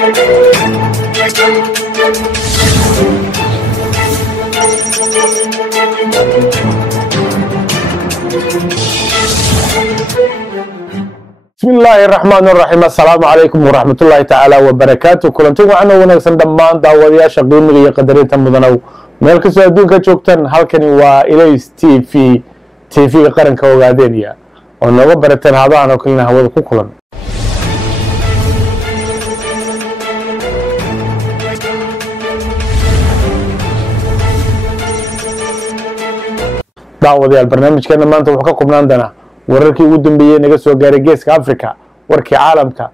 بسم الله الرحمن الرحيم. السلام عليكم ورحمة الله تعالى وبركاته. كلنتي وعنا ونكسن دمان داودياشا qiimiga qadarinta mudanaw meel ka soo adduunka joogtan halkani waa ILAYSTV TV-ga qaranka Ogaden oo nooga barateen hadahan oo kale hawada ku kulan daawadayaal barnaamijkeena maanta wuxuu ka kubnaan doonaa wararkii ugu dambeeyay naga soo gaaray geeska Afrika warkii caalamka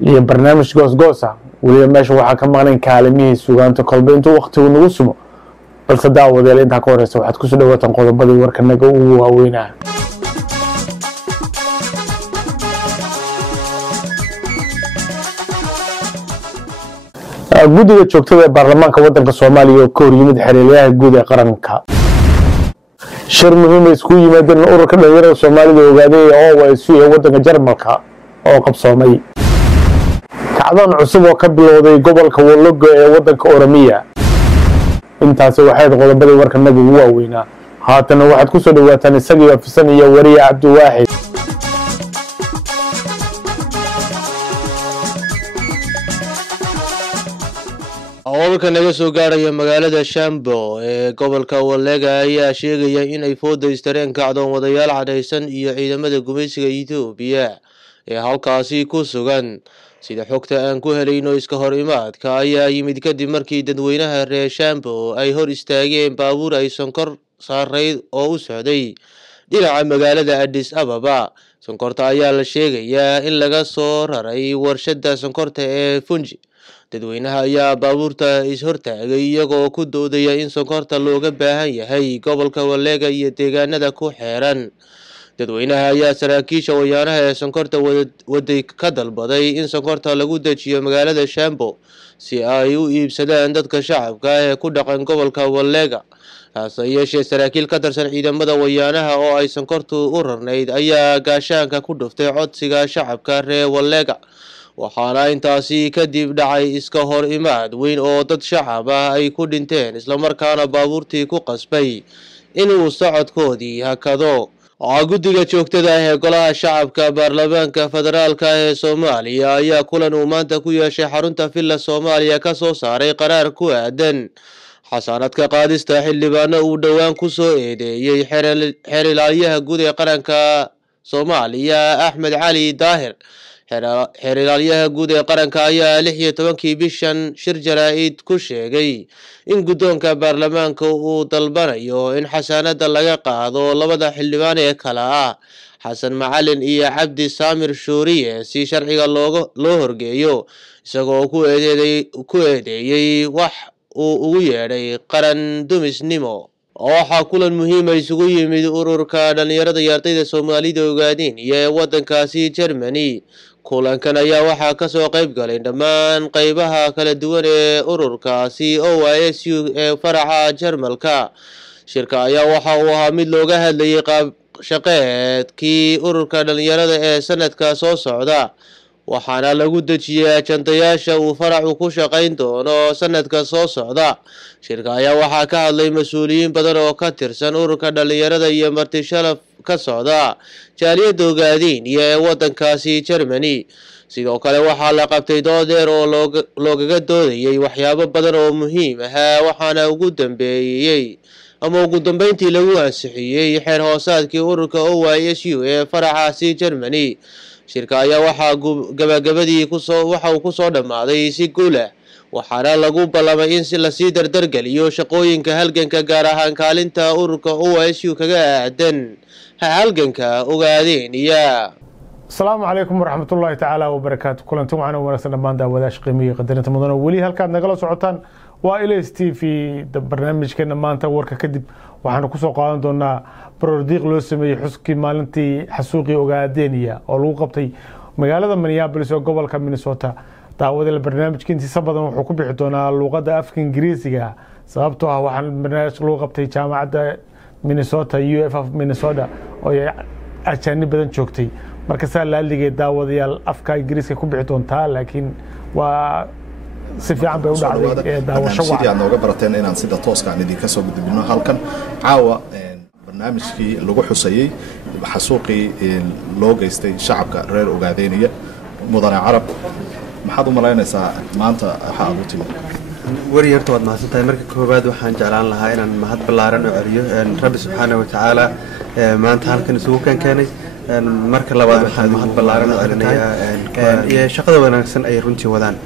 iyo barnaamij goosgoosa waliba meesha waxa ka maqnaan kaalmihii suugaanta kolba intuu waqtigu nagu sumo balse daawadayaal inta ka horeysa waxaad ku soo dhawaataan qodobadii warka naga ugu waaweynaa guddiga joogtada ee baarlamaanka waddanka Soomaaliya oo ka hor yimid xiriiryaha guud ee qaranka shir muhiim isku yimaadeen ururka dhalinyarada Soomaalida Ogaden oo ay soo wadanka Jarmalka oo qabsoomay kacdoon cusub oo ka bilowday gobolka Wologo ee wadanka Oromiya intaas waxay qodobadii warka naga ugu waaweynaa haatana waxaad ku soo dhawaataan isagii afsan iyo wariye Cabdiwaahid warka naga soo gaaraya magaalada Shambo ee gobolka Wologo ayaa sheegaya in ay foodaysteen kacdoon wadayaal cadaysan iyo ciidamada gumeysiga Itoobiya ee halkaasi ku sugan sida xogta aan ku helayno iska hor imaadka ayaa yimid kadib markii dadweynaha reer Shambo ay hor istaageen baabuur ay sonkor saareyd oo u socday dhinaca magaalada Addis Ababa sonkorta ayaa la sheegayaa in laga soo raray warshada sonkorta ee Fungi dadweynaha ayaa baabuurta is hortaagay iyagoo ku doodaya in sonkorta looga baahan yahay gobolka Wologo iyo deegaanada ku xeeran dadweynaha ayaa saraakiisha wayaanaha ee sonkorta waday ka dalbaday in sonkorta lagu dejiyo magaalada Shambo si ay u iibsadaan dadka shacabka ee ku dhaqan gobolka Wologo hase yeeshee saraakiil ka tirsan ciidamada wayaanaha oo ay sonkortu u rarnayd ayaa gaashaanka ku dhuftay codsiga shacabka reer Wologo waxaana intaasi kadib dhacay iska hor imaad weyn oo dad shacab ay ku dhinteen isla markaana baabuurtii ku qasbay inuu socodkoodii hakado guddiga joogtada ah ee golaha shacabka baarlamaanka federaalka ee Soomaaliya ayaa kulan uu maanta ku yeeshay xarunta Villa Soomaaliya ka soo saaray qaraar ku aadan xasaanadka qaadista xildhibaano uu dhawaan ku soo eedeeyay xeer ilaaliyaha guud ee qaranka Soomaaliya Axmed Cali Daahir xeer ilaaliyaha guud ee qaranka ayaa 16 bishan shir jaraa'id ku sheegay in guddoonka baarlamaanka uu dalbanayo in xasaanada laga qaado labada xildhibaan ee kala ah Xasan Macalin iyo Cabdi Saamir Shuuriye si sharciga loo horgeeyo isagoo ku eedeeyay wax uu ugu yeedhay qaran dumisnimo waxaa kulan muhiim ah isugu yimid ururka dhalinyarada iyo ardayda Soomaalida Ogaden iyo wadankaasi Germany kulankan ayaa waxaa ka soo qayb galay dhammaan qaybaha kala duwan ee ururkaasi OISU ee faraca Jarmalka shirka ayaa waxa uu ahaa mid looga hadlayay qaab shaqeedkii ururka dhalinyarada ee sanadka soo socda waxaana lagu dejiyay ajandayaasha uu faracu ku shaqayn doono sanadka soo socda shirka ayaa waxaa ka hadlay mas'uuliyiin badan oo ka tirsan ururka dhalinyarada iyo marti sharaf ka socda jaaliyadda Ogaden iyo wadankaasi Germany sidoo kale waxaa la qabtay dood dheer oo loogaga doodayay waxyaabo badan oo muhiim ah waxaana ugu dambeyntii lagu ansixiyay xeer hoosaadkii ururka OISU ee faracaasi Germany shirka ayaa waxaa gabagabadii waxa uu ku soo dhamaaday si guul ah waxaana lagu ballamay in si la sii dardargeliyo shaqooyinka halganka gaar ahaan kaalinta ururka OISU kaga aadan halganka Ogaden السلام عليكم ورحمة الله تعالى وبركاته كلنتم معنا ونسنا مان داوداش قيمية قدرنا مدن ولي هالكاد نقلا سعوتان وإليستي في برنامج كنا مانتا وركا كدب وحنا كسو قادن دونا بروديق لو سمي حسكي مالنتي حسوقي Ogaden oo lagu qabtay magaalada Minneapolis oo gobolka Minnesota daawada barnaamij kinti sabadan wuxuu ku bixi doonaa luqadda afka Ingiriisiga sababtoo ah waxaan barnaamij lagu qabtay jaamacadda Minnesota UF Minnesota oo ay ajaanib badan joogtay marka saa la ligay daawadayaal afka Ingiriisiga ku bixi doontaa laakiin waa si fiican bay u dhacday daawasho sidii aan nooga barateen inaan sida tooska aan idinka soo gudbino halkan caawa barnaamijkii lagu xusayay xasuuqii loo geystay shacabka reer Ogaadeniya mudane carab maxaad u malaynaysaa maanta waxa aad u timid wariyarta waad mahadsantahay marka koobaad waxaan jeclaan lahaa inaan mahad ballaaran u celiyo rabbi subxaanahu wa tacaala maanta halkan isugu keenay marka labaad waxaan mahad ballaaran u celinayaa shaqada wanaagsan ay runtii wadaan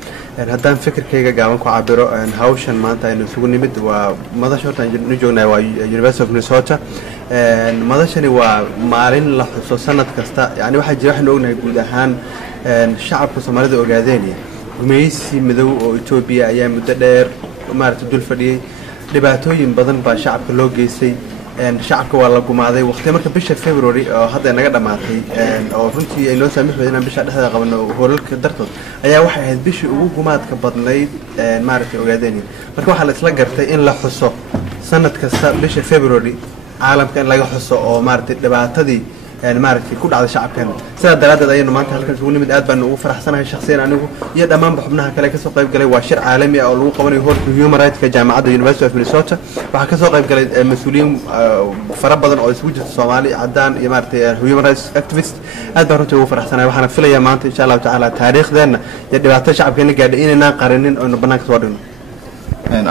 haddaan fikirkayga gaaban ku cabiro hawshan maanta aynu isugu nimid waa madasha horta aynu joognahay waa University of Minnesota madashani waa maalin la xuso sanad kasta yani waxaan ognahay guud ahaan shacabka Soomaalida Ogaadeniya gumeysi madow oo Ethiopia ayaa muddo dheer maartay dul fadhiyay dhibaatooyin badan baa shacabka loo geystay shacabka waa la gumaaday waqti marka bisha February oo hadda naga dhamaatay oo runtii ay noo saamixday inaan bisha dhexda qabano hoolalka dartood ayaa waxay ahayd bishii ugu gumaadka badnayd maartay Ogaadeniya marka waxa la isla gartay in la xuso sanad kasta bisha February caalamka in laga xuso oo maartay dhibaatadii maartay ku dhacday shacabkan sida daraadad ayaynu maanta halkan isugu nimid aad baan ugu faraxsanahay shakhsiyan anigu iyo dhammaan xubnaha kale ka soo qayb galay waa shir caalami ah oo lagu qabanayo hoolka Human Rights ka jaamacadda University of Minnesota waxa ka soo qayb galay mas'uuliyiin fara badan oo isugu jirta Soomaali cadaan iyo maartay human rights activists aad baan runtii ugu faraxsanahay waxaan filayaa maanta insha Allah taala taariikhdeena iyo dhibaatada shacabkeena gaadhay inaan qarinin oo banaanka soo dhigno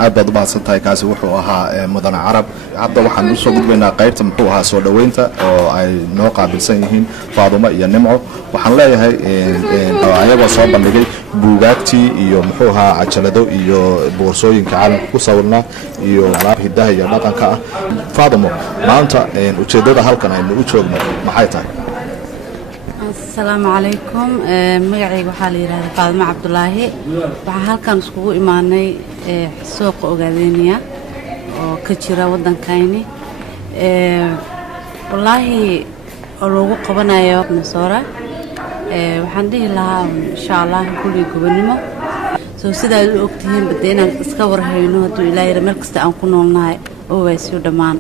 aad baad u mahadsantahay kaasi wuxuu ahaa mudane carab hadda waxaan u soo gudbaynaa qaybta muxuu ahaa soo dhaweynta oo ay noo qaabilsan yihiin Faadumo iyo Nimco waxaan leeyahay ayagoo soo bandhigay buugaagtii iyo muxuu ahaa cajalado iyo boorsooyinka caalamka ku sawirnaa iyo alaab hidaha iyo dhaqanka ah Faadumo maanta ujeedada halkan aynu u joogno maxay tahay السلام عليكم مقعي وحال يراهد فاطمة عبد الله waxaa halkan iskugu imaanay suuqa Ogaadeniya oo ka jira wadankayni wallahi loogu qabanayo Minnesota waxaan dhihi lahaa insha Allah kulli gobonimo soo sida ay ogtihiin badeena iska warhayno haduu Ilaahay meel kasta aan ku noolnahay oo way soo dhamaan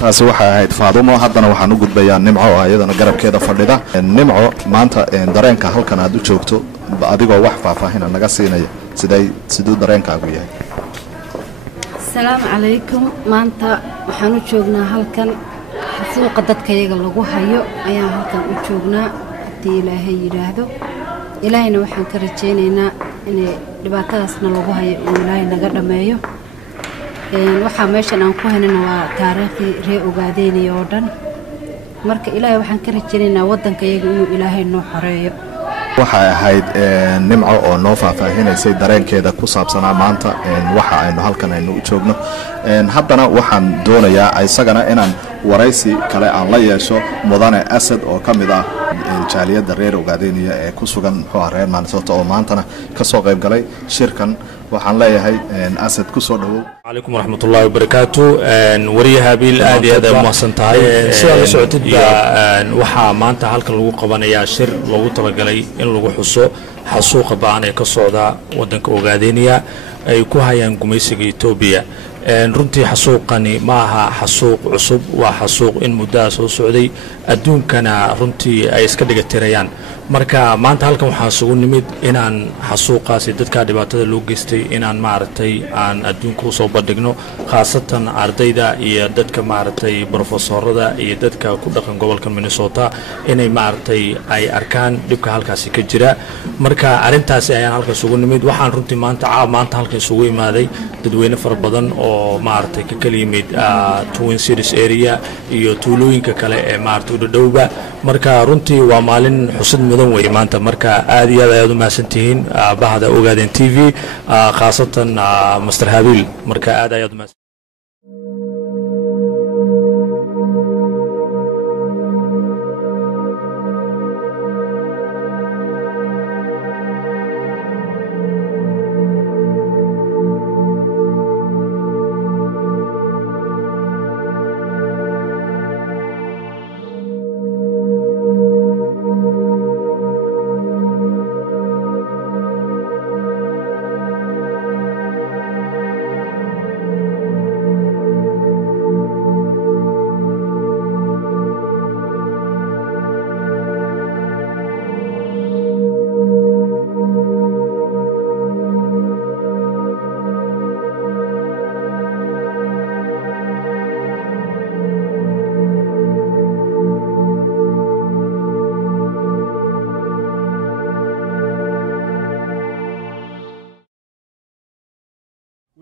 taasi waxa ahayd Faadumo haddana waxaan u gudbayaa Nimco oo ayadana garabkeeda fadhida Nimco maanta dareenka halkan aad u joogto adigoo wax faahfaahin naga siinaya sidoo dareenkaagu yahay Assalaamu calaykum maanta waxaan u joognaa halkan suuqa dadkayaga lagu hayo ayaan halkan u joognaa hadii Ilaahay yiraahdo Ilaahayna waxaan ka rajaynaynaa in dhibaatadaasna lagu hayo Ilaahay naga dhameeyo waxa meeshan aan ku haynana waa taariikhii reer Ogaadeniya oo dhan marka Ilaahay waxaan ka rajaynaynaa wadankayaga inuu Ilaahay noo xoreeyo waxa ahayd Nimco oo noo faahfaahinaysay dareenkeeda ku saabsanaa maanta waxa aynu halkan aynu u joogno haddana waxaan doonayaa isagana inaan waraysi kale aan la yeesho mudane Asad oo kamid ah jaaliyada reer Ogaadeniya ee ku sugan reer Minnesota oo maantana ka soo qayb galay shirkan waxaan leeyahay Asad ku soo dhawow عليكم ورحمة الله وبركاته وريها بالآدي هذا محسنتهاي سؤال سعودي وحى ما أنت هالك لو قبنا يا شر لو تبقى إن لو حصو حسوق بعنا كصعدة ودنك أوغادينيا يكوها ينقميسي إثيوبيا runtii xasuuqani maaha xasuuq cusub waa xasuuq in muddo soo socday adduunkana runtii ay iska dhigatirayaan marka maanta halkan waxaa sugu nimid inaan xasuuqaasi dadka dhibaatada loo geystay inaan maaragtay aan adduunka soo bandhigno khaasatan ardayda iyo dadka maaragtay professorada iyo dadka ku dhaqan gobolka Minnesota inay maaragtay ay arkaan dhibka halkaasi ka jira marka arintaasi ayaan halkan sugu nimid waxaan runtii maanta halkan sugu imaaday dadweyne fara badan oo maartay ka kala yimid Twin Cities area iyo tuulooyinka kale ee maartay u dhowba marka runtii waa maalin xusid mudan way maanta marka aad iyo aad u mahadsantihiin bahda Ogaden TV khaasatan Mr. Habil marka aad iyo aad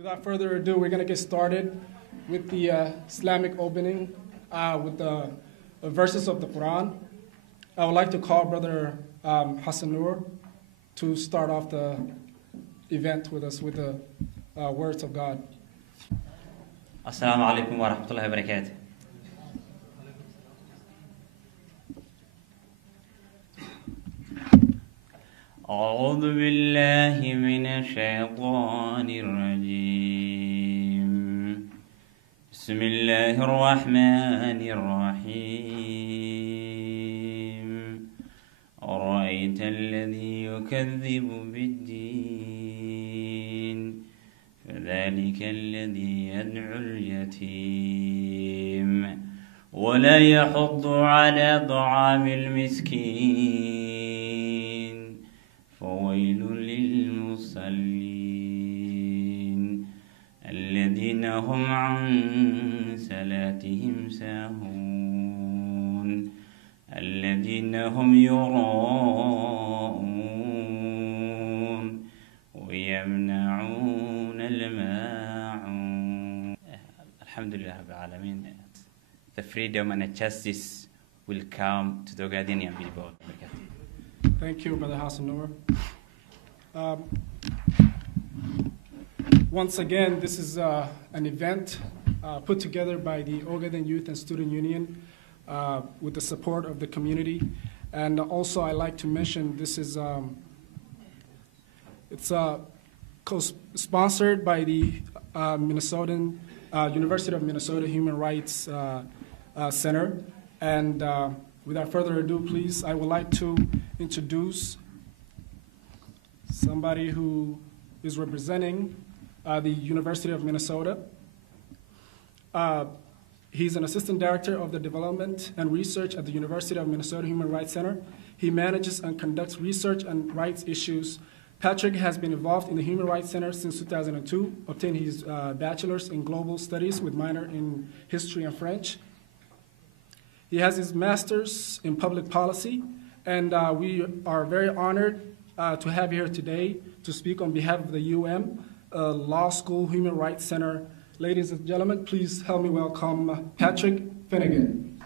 Without further ado, we're going to get started with the Islamic opening with the verses of the Quran. I would like to call Brother Hassan Noor to start off the event with us with the words of God. Assalamu alaikum wa rahmatullahi wa barakatuh. أعوذ بالله من الشيطان الرجيم. بسم الله الرحمن الرحيم. أرأيت الذي يكذب بالدين فذلك الذي يدعو اليتيم ولا يحض على طعام المسكين فويل للمصلين الذين هم عن صلاتهم ساهون الذين هم يراءون ويمنعون الماعون. الحمد لله رب العالمين. The freedom and justice will come to the Ogadenian people. Thank you, Brother Hassan Noor. Once again, this is an event put together by the Ogaden Youth and Student Union with the support of the community. And also, I like to mention this is it's co-sponsored by the Minnesotan University of Minnesota Human Rights Center. And without further ado, please, I would like to introduce somebody who is representing the University of Minnesota. He's an assistant director of the development and research at the University of Minnesota Human Rights Center. He manages and conducts research on rights issues. Patrick has been involved in the Human Rights Center since 2002, obtained his bachelor's in global studies with minor in history and French. He has his master's in public policy, and we are very honored to have you here today to speak on behalf of the Law School Human Rights Center. Ladies and gentlemen, please help me welcome Patrick Finnegan.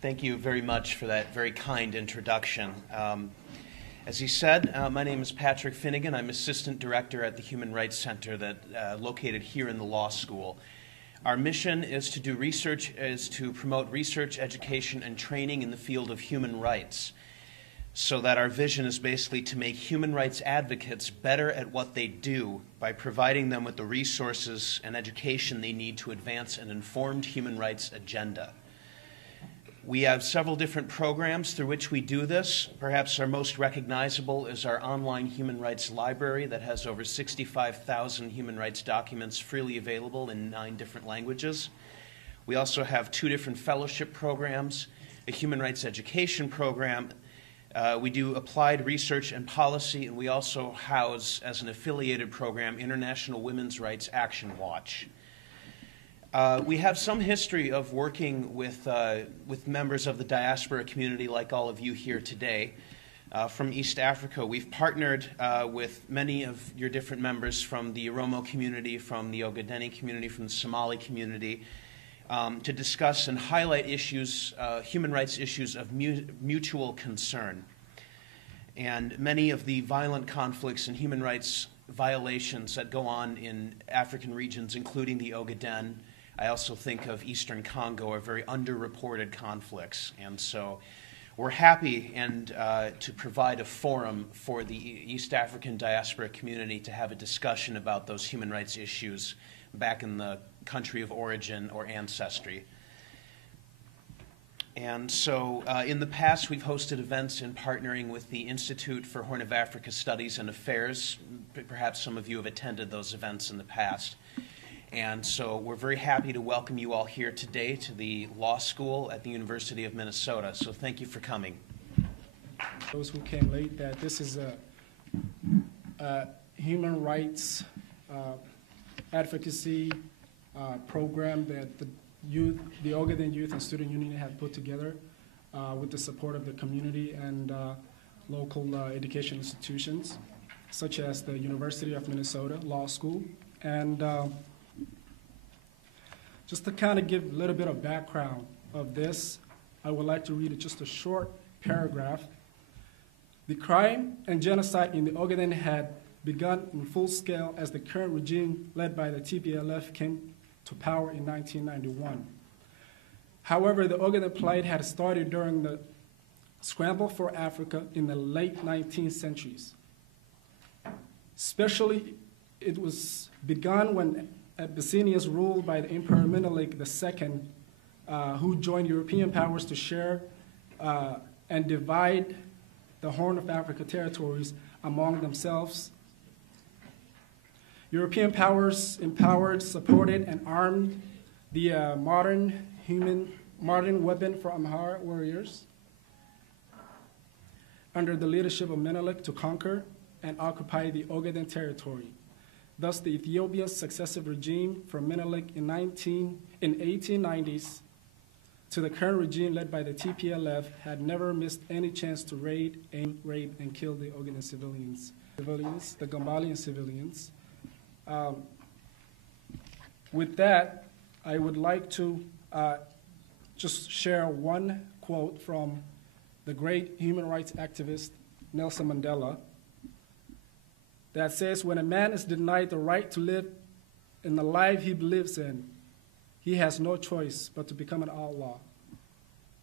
Thank you very much for that very kind introduction. As he said, my name is Patrick Finnegan. I'm Assistant Director at the Human Rights Center located here in the law school. Our mission is to do research, is to promote research, education, and training in the field of human rights, so that our vision is basically to make human rights advocates better at what they do by providing them with the resources and education they need to advance an informed human rights agenda. We have several different programs through which we do this. Perhaps our most recognizable is our online human rights library that has over 65,000 human rights documents freely available in 9 different languages. We also have 2 different fellowship programs, a human rights education program. We do applied research and policy, and we also house, as an affiliated program, International Women's Rights Action Watch. We have some history of working with members of the diaspora community like all of you here today. From East Africa, we've partnered with many of your different members from the Oromo community, from the Ogaden community, from the Somali community, to discuss and highlight issues, human rights issues of mutual concern. And many of the violent conflicts and human rights violations that go on in African regions, including the Ogaden, I also think of Eastern Congo, are very underreported conflicts. And so we're happy to provide a forum for the East African diaspora community to have a discussion about those human rights issues back in the country of origin or ancestry. And so in the past, we've hosted events in partnering with the Institute for Horn of Africa Studies and Affairs. Perhaps some of you have attended those events in the past. And so we're very happy to welcome you all here today to the law school at the University of Minnesota. So thank you for coming. Those who came late, that this is a human rights advocacy program that the Ogaden Youth and Student Union have put together. with the support of the community and local education institutions, such as the University of Minnesota Law School. And just to kind of give a little bit of background of this, I would like to read just a short paragraph. The crime and genocide in the Ogaden had begun in full scale as the current regime led by the TPLF came to power in 1991. However, the Ogaden plight had started during the scramble for Africa in the late 19th centuries. Especially, it was begun when Abyssinians ruled by the Emperor Menelik II, who joined European powers to share and divide the Horn of Africa territories among themselves. European powers empowered, supported, and armed the modern weapon for Amhara warriors under the leadership of Menelik to conquer and occupy the Ogaden territory. Thus, the Ethiopia's successive regime from Menelik in 1890s to the current regime led by the TPLF had never missed any chance to raid, aim, rape, and kill the Ogaden civilians, the Gambalian civilians. With that, I would like to just share one quote from the great human rights activist Nelson Mandela that says, "When a man is denied the right to live in the life he believes in, he has no choice but to become an outlaw."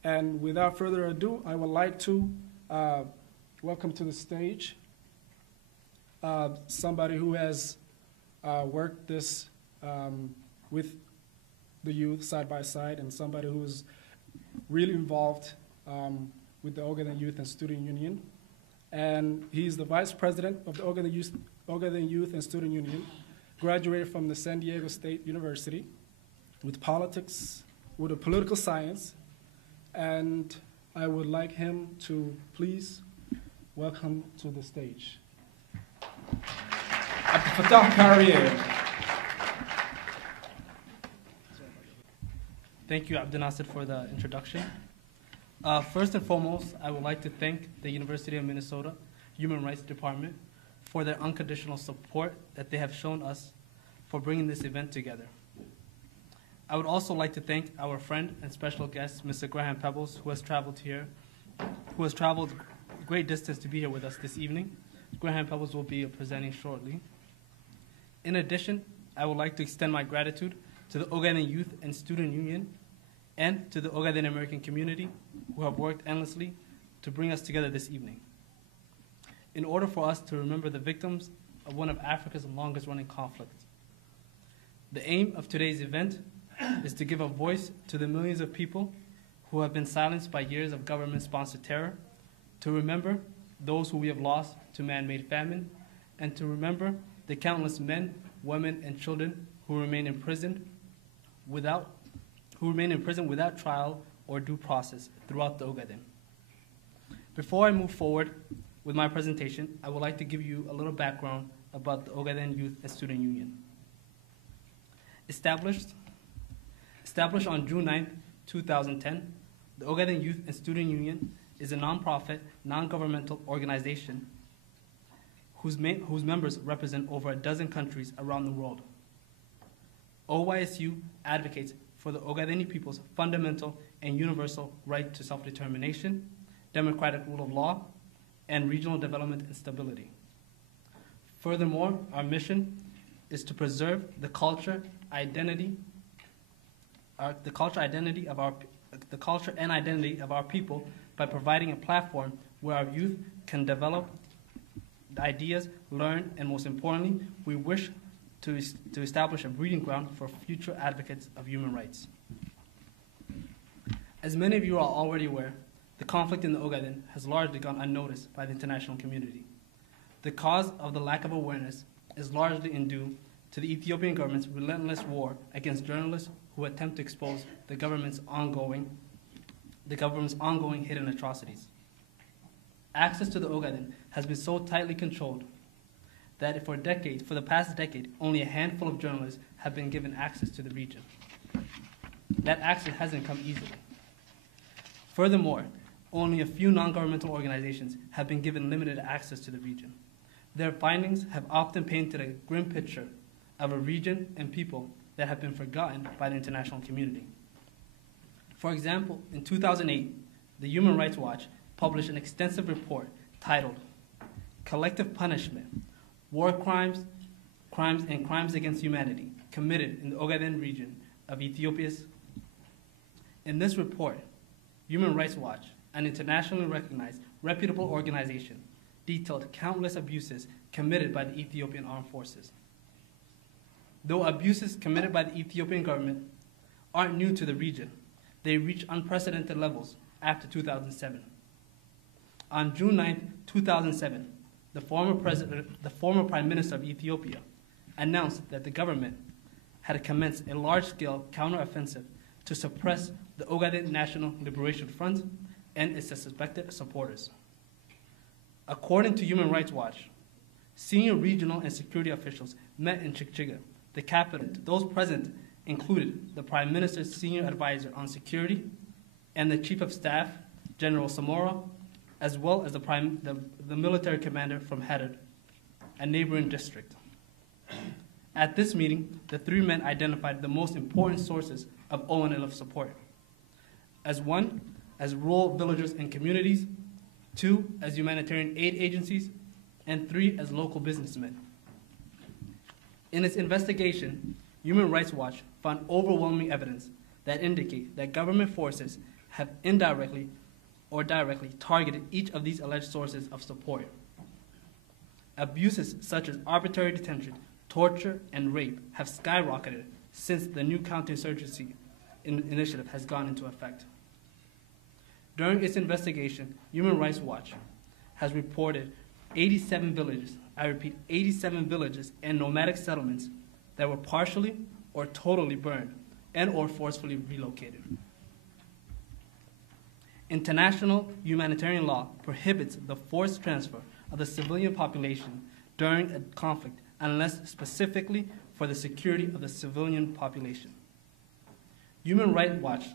And without further ado, I would like to welcome to the stage somebody who has worked this with the youth side by side, and somebody who is really involved with the Ogaden Youth and Student Union. And he's the vice president of the Ogaden Youth and Student Union, graduated from the San Diego State University with a political science. And I would like him to please welcome to the stage Abdel Fattah Carrier. Thank you, Abdel Nasser, for the introduction. First and foremost, I would like to thank the University of Minnesota Human Rights Department for their unconditional support that they have shown us for bringing this event together. I would also like to thank our friend and special guest, Mr. Graham Pebbles, who has traveled great distance to be here with us this evening. Graham Pebbles will be presenting shortly. In addition, I would like to extend my gratitude to the Ogaden Youth and Student Union and to the Ogaden American community who have worked endlessly to bring us together this evening. In order for us to remember the victims of one of Africa's longest running conflicts. The aim of today's event is to give a voice to the millions of people who have been silenced by years of government-sponsored terror, to remember those who we have lost to man-made famine, and to remember the countless men, women, and children who remain imprisoned without trial or due process throughout the Ogaden. Before I move forward with my presentation, I would like to give you a little background about the Ogaden Youth and Student Union. Established on June 9, 2010, the Ogaden Youth and Student Union is a nonprofit, non-governmental organization whose members represent over a dozen countries around the world. OYSU advocates for the Ogadeni people's fundamental and universal right to self-determination, democratic rule of law, and regional development and stability. Furthermore, our mission is to preserve the culture and identity of our people by providing a platform where our youth can develop ideas, learn, and most importantly, we wish to establish a breeding ground for future advocates of human rights. As many of you are already aware, the conflict in the Ogaden has largely gone unnoticed by the international community. The cause of the lack of awareness is largely due to the Ethiopian government's relentless war against journalists who attempt to expose the government's ongoing hidden atrocities. Access to the Ogaden has been so tightly controlled that for the past decade, only a handful of journalists have been given access to the region. That access hasn't come easily. Furthermore, only a few non-governmental organizations have been given limited access to the region. Their findings have often painted a grim picture of a region and people that have been forgotten by the international community. For example, in 2008, the Human Rights Watch published an extensive report titled Collective Punishment, War Crimes, and Crimes Against Humanity Committed in the Ogaden region of Ethiopia. In this report, Human Rights Watch, an internationally recognized, reputable organization, detailed countless abuses committed by the Ethiopian armed forces. Though abuses committed by the Ethiopian government aren't new to the region, they reached unprecedented levels after 2007. On June 9, 2007, the former Prime Minister of Ethiopia announced that the government had commenced a large-scale counteroffensive to suppress the Ogaden National Liberation Front and its suspected supporters. According to Human Rights Watch, senior regional and security officials met in Chikchiga, the capital. Those present included the Prime Minister's senior advisor on security and the Chief of Staff, General Samora, as well as the military commander from Harar, a neighboring district. At this meeting, the three men identified the most important sources of ONLF support. As one, as rural villages and communities, two, as humanitarian aid agencies, and three, as local businessmen. In its investigation, Human Rights Watch found overwhelming evidence that indicate that government forces have indirectly or directly targeted each of these alleged sources of support. Abuses such as arbitrary detention, torture, and rape have skyrocketed since the new counterinsurgency initiative has gone into effect. During its investigation, Human Rights Watch has reported 87 villages, I repeat, 87 villages and nomadic settlements that were partially or totally burned and or forcefully relocated. International humanitarian law prohibits the forced transfer of the civilian population during a conflict unless specifically for the security of the civilian population. Human Rights Watch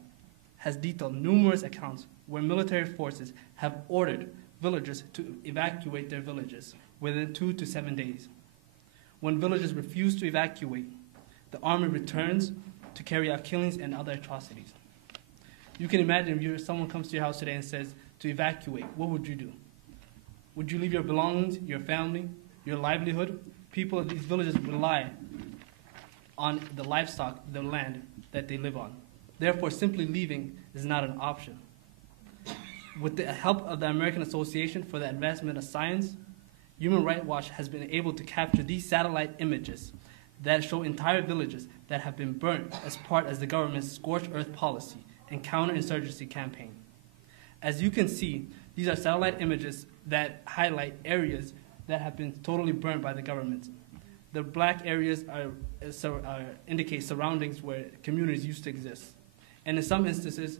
has detailed numerous accounts where military forces have ordered villagers to evacuate their villages within 2 to 7 days. When villagers refuse to evacuate, the army returns to carry out killings and other atrocities. You can imagine if someone comes to your house today and says to evacuate, what would you do? Would you leave your belongings, your family, your livelihood? People of these villages rely on the livestock, the land that they live on. Therefore, simply leaving is not an option. With the help of the American Association for the Advancement of Science, Human Rights Watch has been able to capture these satellite images that show entire villages that have been burnt as part of the government's scorched earth policy and counterinsurgency campaign. As you can see, these are satellite images that highlight areas that have been totally burnt by the government. The black areas indicate surroundings where communities used to exist. And in some instances,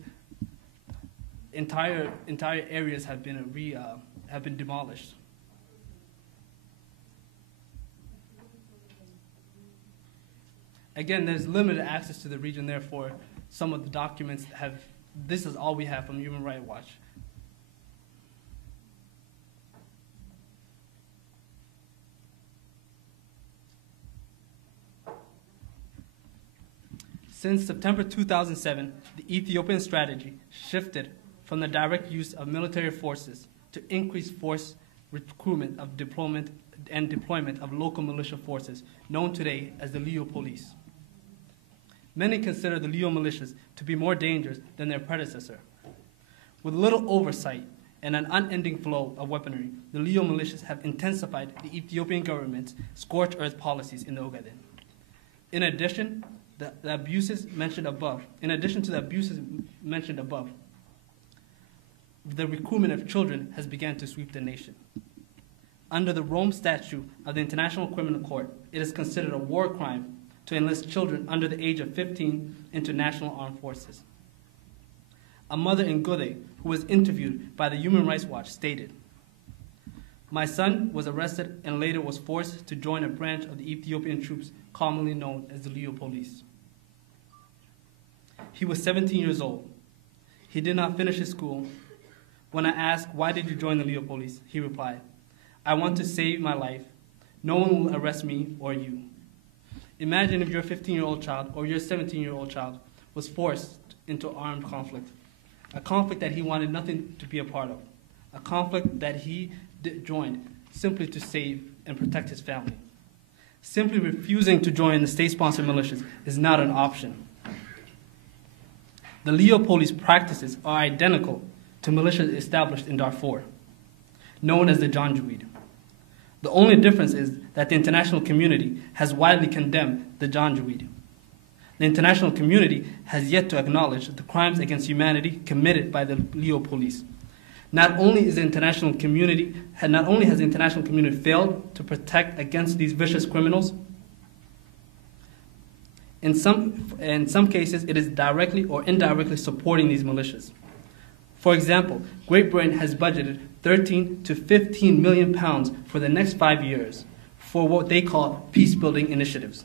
entire areas have been demolished. Again, there's limited access to the region, therefore, some of the documents this is all we have from Human Rights Watch. Since September 2007, the Ethiopian strategy shifted from the direct use of military forces to increased force recruitment of deployment of local militia forces, known today as the Leo Police. Many consider the Leo militias to be more dangerous than their predecessor. With little oversight and an unending flow of weaponry, the Leo militias have intensified the Ethiopian government's scorched earth policies in the Ogaden. In addition to the abuses mentioned above, the recruitment of children has begun to sweep the nation. Under the Rome Statute of the International Criminal Court, it is considered a war crime to enlist children under the age of 15 into national armed forces. A mother in Gode, who was interviewed by the Human Rights Watch, stated, "My son was arrested and later was forced to join a branch of the Ethiopian troops commonly known as the Leo Police. He was 17 years old. He did not finish his school. When I asked, why did you join the Leo police? He replied, I want to save my life. No one will arrest me or you. Imagine if your 15-year-old child or your 17-year-old child was forced into armed conflict, a conflict that he wanted nothing to be a part of, a conflict that he joined simply to save and protect his family. Simply refusing to join the state-sponsored militias is not an option. The Leo police practices are identical to militias established in Darfur, known as the Janjaweed. The only difference is that the international community has widely condemned the Janjaweed. The international community has yet to acknowledge the crimes against humanity committed by the Leo police. Not only has the international community failed to protect against these vicious criminals, in some cases it is directly or indirectly supporting these militias. For example, Great Britain has budgeted 13 to 15 million pounds for the next 5 years for what they call peace-building initiatives.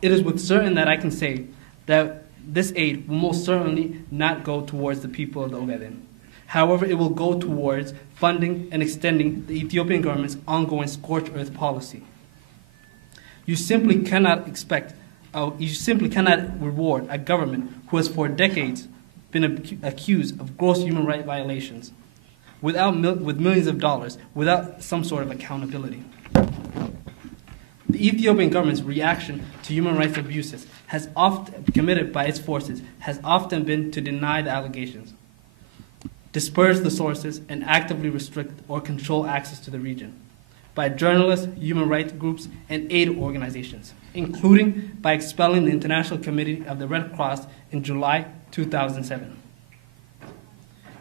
It is with certain that I can say that this aid will most certainly not go towards the people of the Ogaden. However, it will go towards funding and extending the Ethiopian government's ongoing scorched earth policy. You simply cannot reward a government who has for decades been accused of gross human rights violations with millions of dollars without some sort of accountability. The Ethiopian government's reaction to human rights abuses has often committed by its forces has often been to deny the allegations, disperse the sources, and actively restrict or control access to the region by journalists, human rights groups, and aid organizations, including by expelling the International Committee of the Red Cross in July 2007.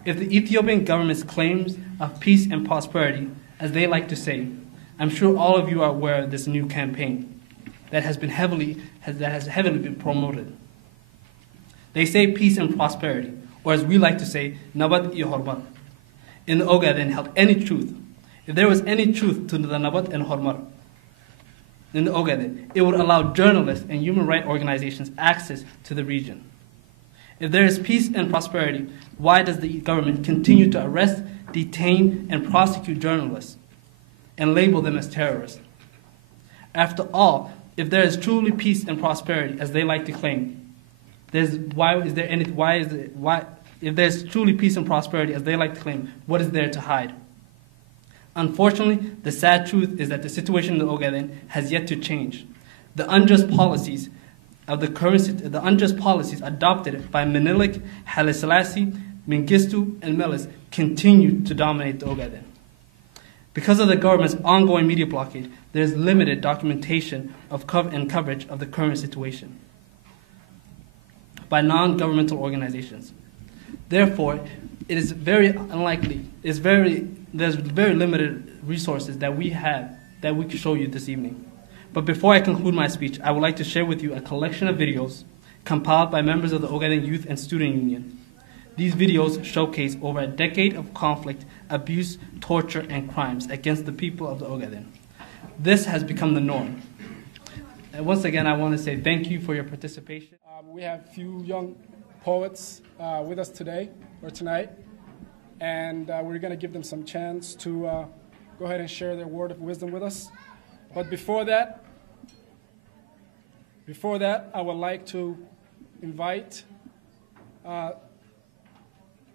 If the Ethiopian government's claims of peace and prosperity, as they like to say, I'm sure all of you are aware of this new campaign that has heavily been promoted. They say peace and prosperity, or as we like to say, Nabat iyo Hormar. In the Ogaden held any truth. If there was any truth to the Nabat and Hormar in the Ogaden, it would allow journalists and human rights organizations access to the region. If there is peace and prosperity, why does the government continue to arrest, detain, and prosecute journalists and label them as terrorists? After all, if there is truly peace and prosperity, as they like to claim, if there's truly peace and prosperity, as they like to claim, what is there to hide? Unfortunately, the sad truth is that the situation in the Ogaden has yet to change. The unjust policies adopted by Menelik, Haile Selassie, Mengistu, and Meles continue to dominate the Ogaden. Because of the government's ongoing media blockade, there is limited documentation and coverage of the current situation by non-governmental organizations. Therefore, it is very unlikely, there's very limited resources that we have that we can show you this evening. But before I conclude my speech, I would like to share with you a collection of videos compiled by members of the Ogaden Youth and Student Union. These videos showcase over a decade of conflict, abuse, torture, and crimes against the people of the Ogaden. This has become the norm. And once again, I want to say thank you for your participation. We have a few young poets with us today or tonight, and we're going to give them some chance to go ahead and share their word of wisdom with us. But before that, I would like to invite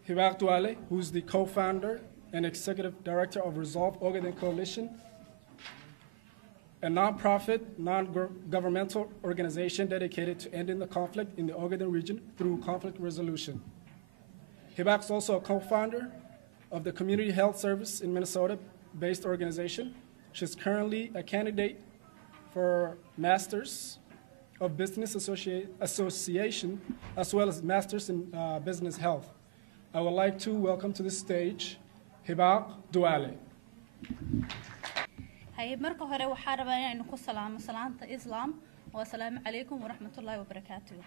Hibak Douale, who's the co-founder and executive director of Resolve Ogaden Coalition, a nonprofit, non-governmental organization dedicated to ending the conflict in the Ogaden region through conflict resolution. Hibak's also a co-founder of the Community Health Service in Minnesota-based organization. She's currently a candidate for Masters of Business Association, as well as Masters in Business Health. I would like to welcome to the stage Hibak Douale. هاي مركو هره waxaa rabaa inaan ku salaamo salaanta Islam wa salaamu alaykum wa rahmatullahi wa barakatuh.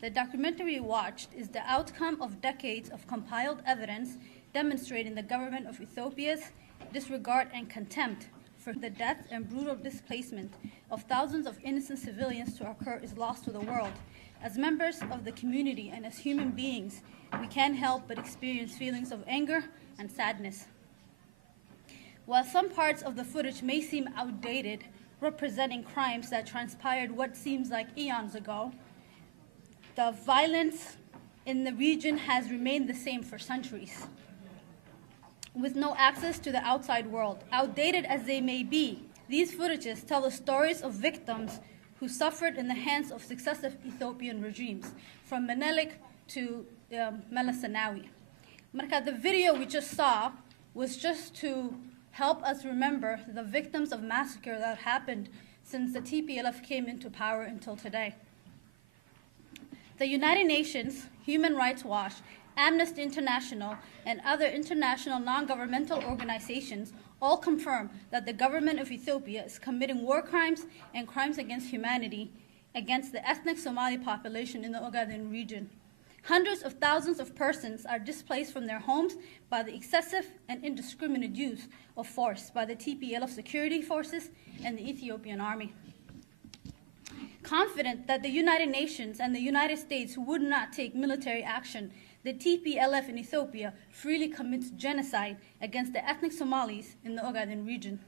The documentary we watched is the outcome of decades of compiled evidence demonstrating the government of Ethiopia's disregard and contempt for the death and brutal displacement of thousands of innocent civilians to occur is lost to the world, as members of the community and as human beings, we can't help but experience feelings of anger and sadness. While some parts of the footage may seem outdated, representing crimes that transpired what seems like eons ago, the violence in the region has remained the same for centuries. With no access to the outside world, outdated as they may be, these footages tell the stories of victims who suffered in the hands of successive Ethiopian regimes, from Menelik to Meles Zenawi. Marka, the video we just saw was just to help us remember the victims of massacre that happened since the TPLF came into power until today. The United Nations, Human Rights Watch, Amnesty International, and other international non-governmental organizations all confirm that the government of Ethiopia is committing war crimes and crimes against humanity against the ethnic Somali population in the Ogaden region. Hundreds of thousands of persons are displaced from their homes by the excessive and indiscriminate use of force by the TPLF security forces and the Ethiopian army. Confident that the United Nations and the United States would not take military action, the TPLF in Ethiopia freely commits genocide against the ethnic Somalis in the Ogaden region.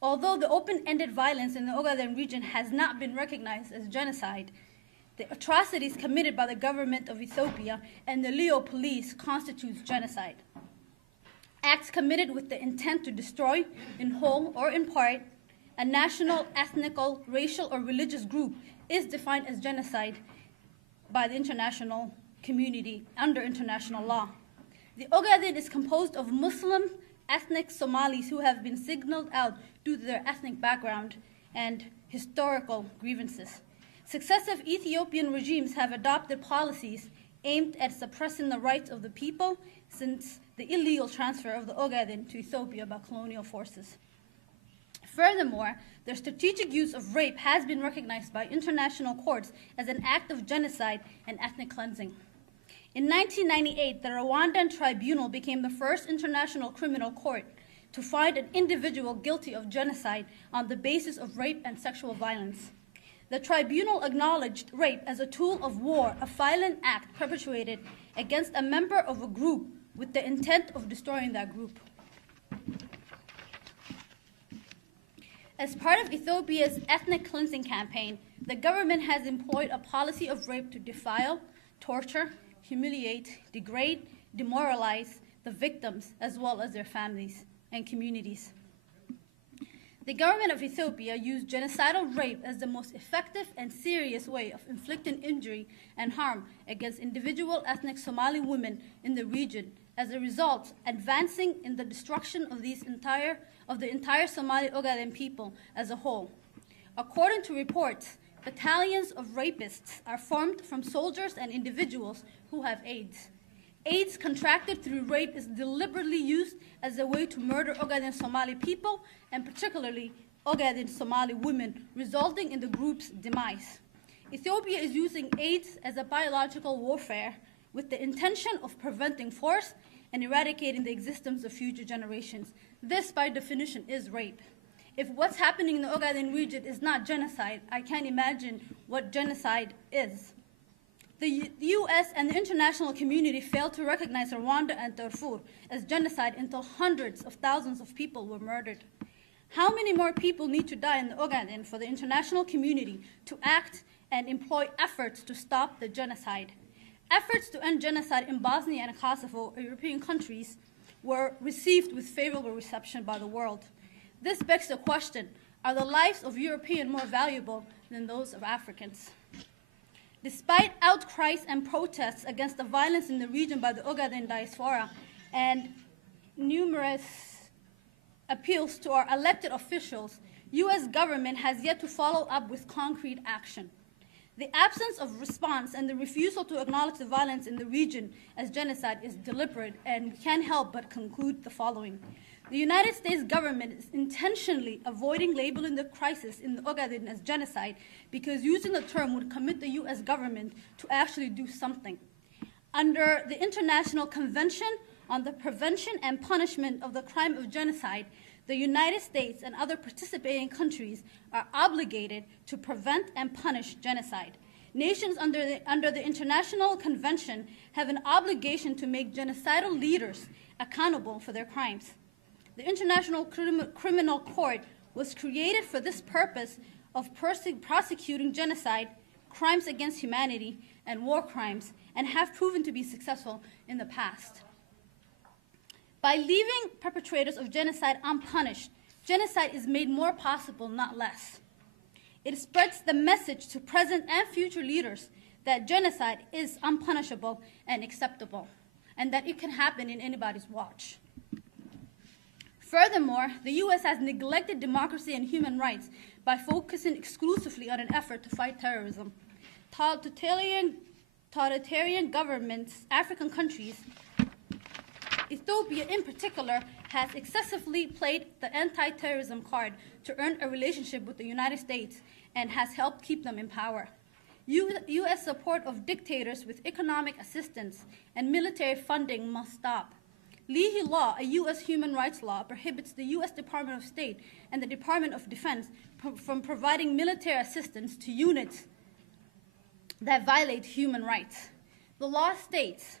Although the open-ended violence in the Ogaden region has not been recognized as genocide, the atrocities committed by the government of Ethiopia and the Leo police constitutes genocide. Acts committed with the intent to destroy, in whole or in part, a national, ethnical, racial, or religious group is defined as genocide by the international community under international law. The Ogaden is composed of Muslim ethnic Somalis who have been signaled out due to their ethnic background and historical grievances. Successive Ethiopian regimes have adopted policies aimed at suppressing the rights of the people since the illegal transfer of the Ogaden to Ethiopia by colonial forces. Furthermore, their strategic use of rape has been recognized by international courts as an act of genocide and ethnic cleansing. In 1998, the Rwandan tribunal became the first international criminal court to find an individual guilty of genocide on the basis of rape and sexual violence. The tribunal acknowledged rape as a tool of war, a violent act perpetrated against a member of a group with the intent of destroying that group. As part of Ethiopia's ethnic cleansing campaign, the government has employed a policy of rape to defile, torture, humiliate, degrade, demoralize the victims as well as their families and communities. The government of Ethiopia used genocidal rape as the most effective and serious way of inflicting injury and harm against individual ethnic Somali women in the region, as a result, advancing in the destruction of the entire Somali Ogaden people as a whole. According to reports, battalions of rapists are formed from soldiers and individuals who have AIDS. AIDS contracted through rape is deliberately used as a way to murder Ogaden Somali people, and particularly Ogaden Somali women, resulting in the group's demise. Ethiopia is using AIDS as a biological warfare with the intention of preventing force and eradicating the existence of future generations. This, by definition, is rape. If what's happening in the Ogaden region is not genocide, I can't imagine what genocide is. The US and the international community failed to recognize Rwanda and Darfur as genocide until hundreds of thousands of people were murdered. How many more people need to die in the Ogaden for the international community to act and employ efforts to stop the genocide? Efforts to end genocide in Bosnia and Kosovo, European countries, were received with favorable reception by the world. This begs the question, are the lives of Europeans more valuable than those of Africans? Despite outcries and protests against the violence in the region by the Ogaden diaspora and numerous appeals to our elected officials, US government has yet to follow up with concrete action. The absence of response and the refusal to acknowledge the violence in the region as genocide is deliberate, and we can't help but conclude the following. The United States government is intentionally avoiding labeling the crisis in the Ogaden as genocide because using the term would commit the US government to actually do something. Under the International Convention on the Prevention and Punishment of the Crime of Genocide, the United States and other participating countries are obligated to prevent and punish genocide. nations under the International Convention have an obligation to make genocidal leaders accountable for their crimes. The International Criminal Court was created for this purpose of prosecuting genocide, crimes against humanity, and war crimes, and have proven to be successful in the past. By leaving perpetrators of genocide unpunished, genocide is made more possible, not less. It spreads the message to present and future leaders that genocide is unpunishable and acceptable, and that it can happen in anybody's watch. Furthermore, the U.S. has neglected democracy and human rights by focusing exclusively on an effort to fight terrorism. Totalitarian governments, African countries, Ethiopia in particular, has excessively played the anti-terrorism card to earn a relationship with the United States and has helped keep them in power. U.S. support of dictators with economic assistance and military funding must stop. Leahy Law, a U.S. human rights law, prohibits the U.S. Department of State and the Department of Defense from providing military assistance to units that violate human rights. The law states,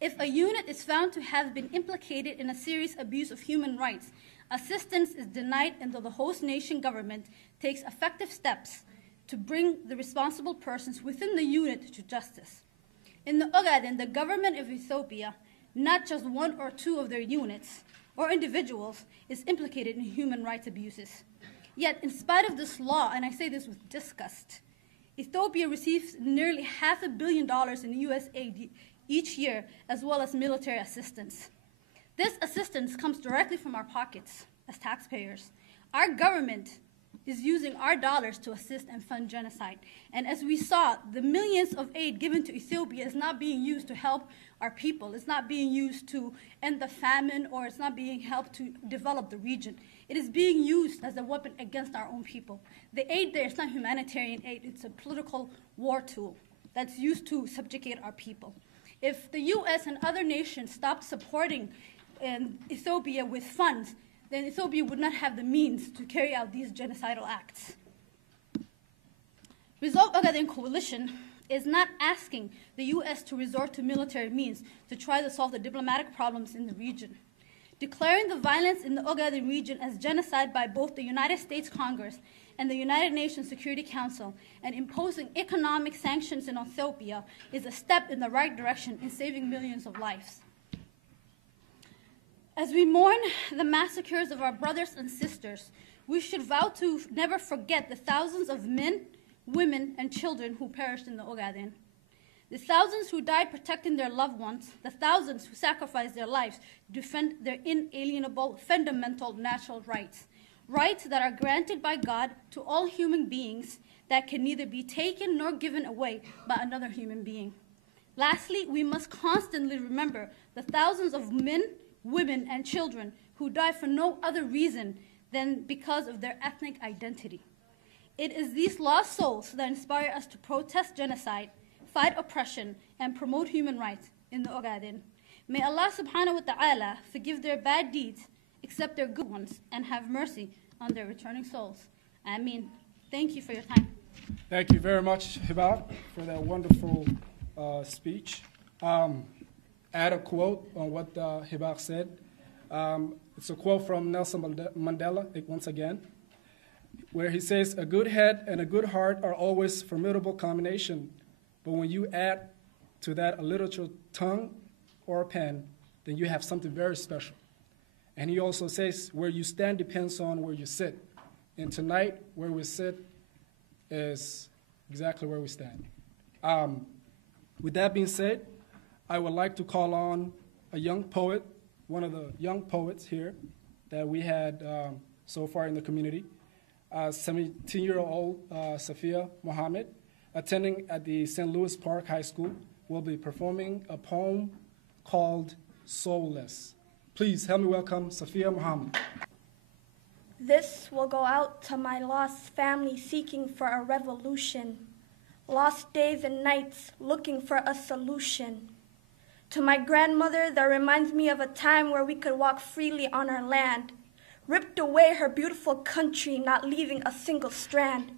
if a unit is found to have been implicated in a serious abuse of human rights, assistance is denied until the host nation government takes effective steps to bring the responsible persons within the unit to justice. In the Ogaden, the government of Ethiopia, not just one or two of their units or individuals, is implicated in human rights abuses. Yet, in spite of this law, and I say this with disgust, Ethiopia receives nearly $500 million in U.S. aid each year, as well as military assistance. This assistance comes directly from our pockets as taxpayers. Our government is using our dollars to assist and fund genocide. And as we saw, the millions of aid given to Ethiopia is not being used to help our people. It's not being used to end the famine, or it's not being helped to develop the region. It is being used as a weapon against our own people. The aid there is not humanitarian aid, it's a political war tool that's used to subjugate our people. If the US and other nations stopped supporting Ethiopia with funds, then Ethiopia would not have the means to carry out these genocidal acts. Resolve Ogaden Coalition is not asking the US to resort to military means to try to solve the diplomatic problems in the region. Declaring the violence in the Ogaden region as genocide by both the United States Congress and the United Nations Security Council and imposing economic sanctions in Ethiopia is a step in the right direction in saving millions of lives. As we mourn the massacres of our brothers and sisters, we should vow to never forget the thousands of men, women, and children who perished in the Ogaden. The thousands who died protecting their loved ones, the thousands who sacrificed their lives to defend their inalienable, fundamental natural rights. Rights that are granted by God to all human beings that can neither be taken nor given away by another human being. Lastly, we must constantly remember the thousands of men, women, and children who die for no other reason than because of their ethnic identity. It is these lost souls that inspire us to protest genocide, fight oppression, and promote human rights in the Ogaden. May Allah subhanahu wa ta'ala forgive their bad deeds, accept their good ones, and have mercy on their returning souls. Ameen. Thank you for your time. Thank you very much, Hibab, for that wonderful speech. Add a quote on what Hibab said. It's a quote from Nelson Mandela, once again, where he says, "A good head and a good heart are always a formidable combination, but when you add to that a literal tongue or a pen, then you have something very special." And he also says, where you stand depends on where you sit. And tonight, where we sit is exactly where we stand. With that being said, I would like to call on a young poet, one of the young poets here that we had so far in the community, 17-year-old Safia Mohammed, attending at the St. Louis Park High School, will be performing a poem called Soulless. Please help me welcome Safia Mohammed. This will go out to my lost family seeking for a revolution, lost days and nights looking for a solution. To my grandmother that reminds me of a time where we could walk freely on our land, ripped away her beautiful country, not leaving a single strand.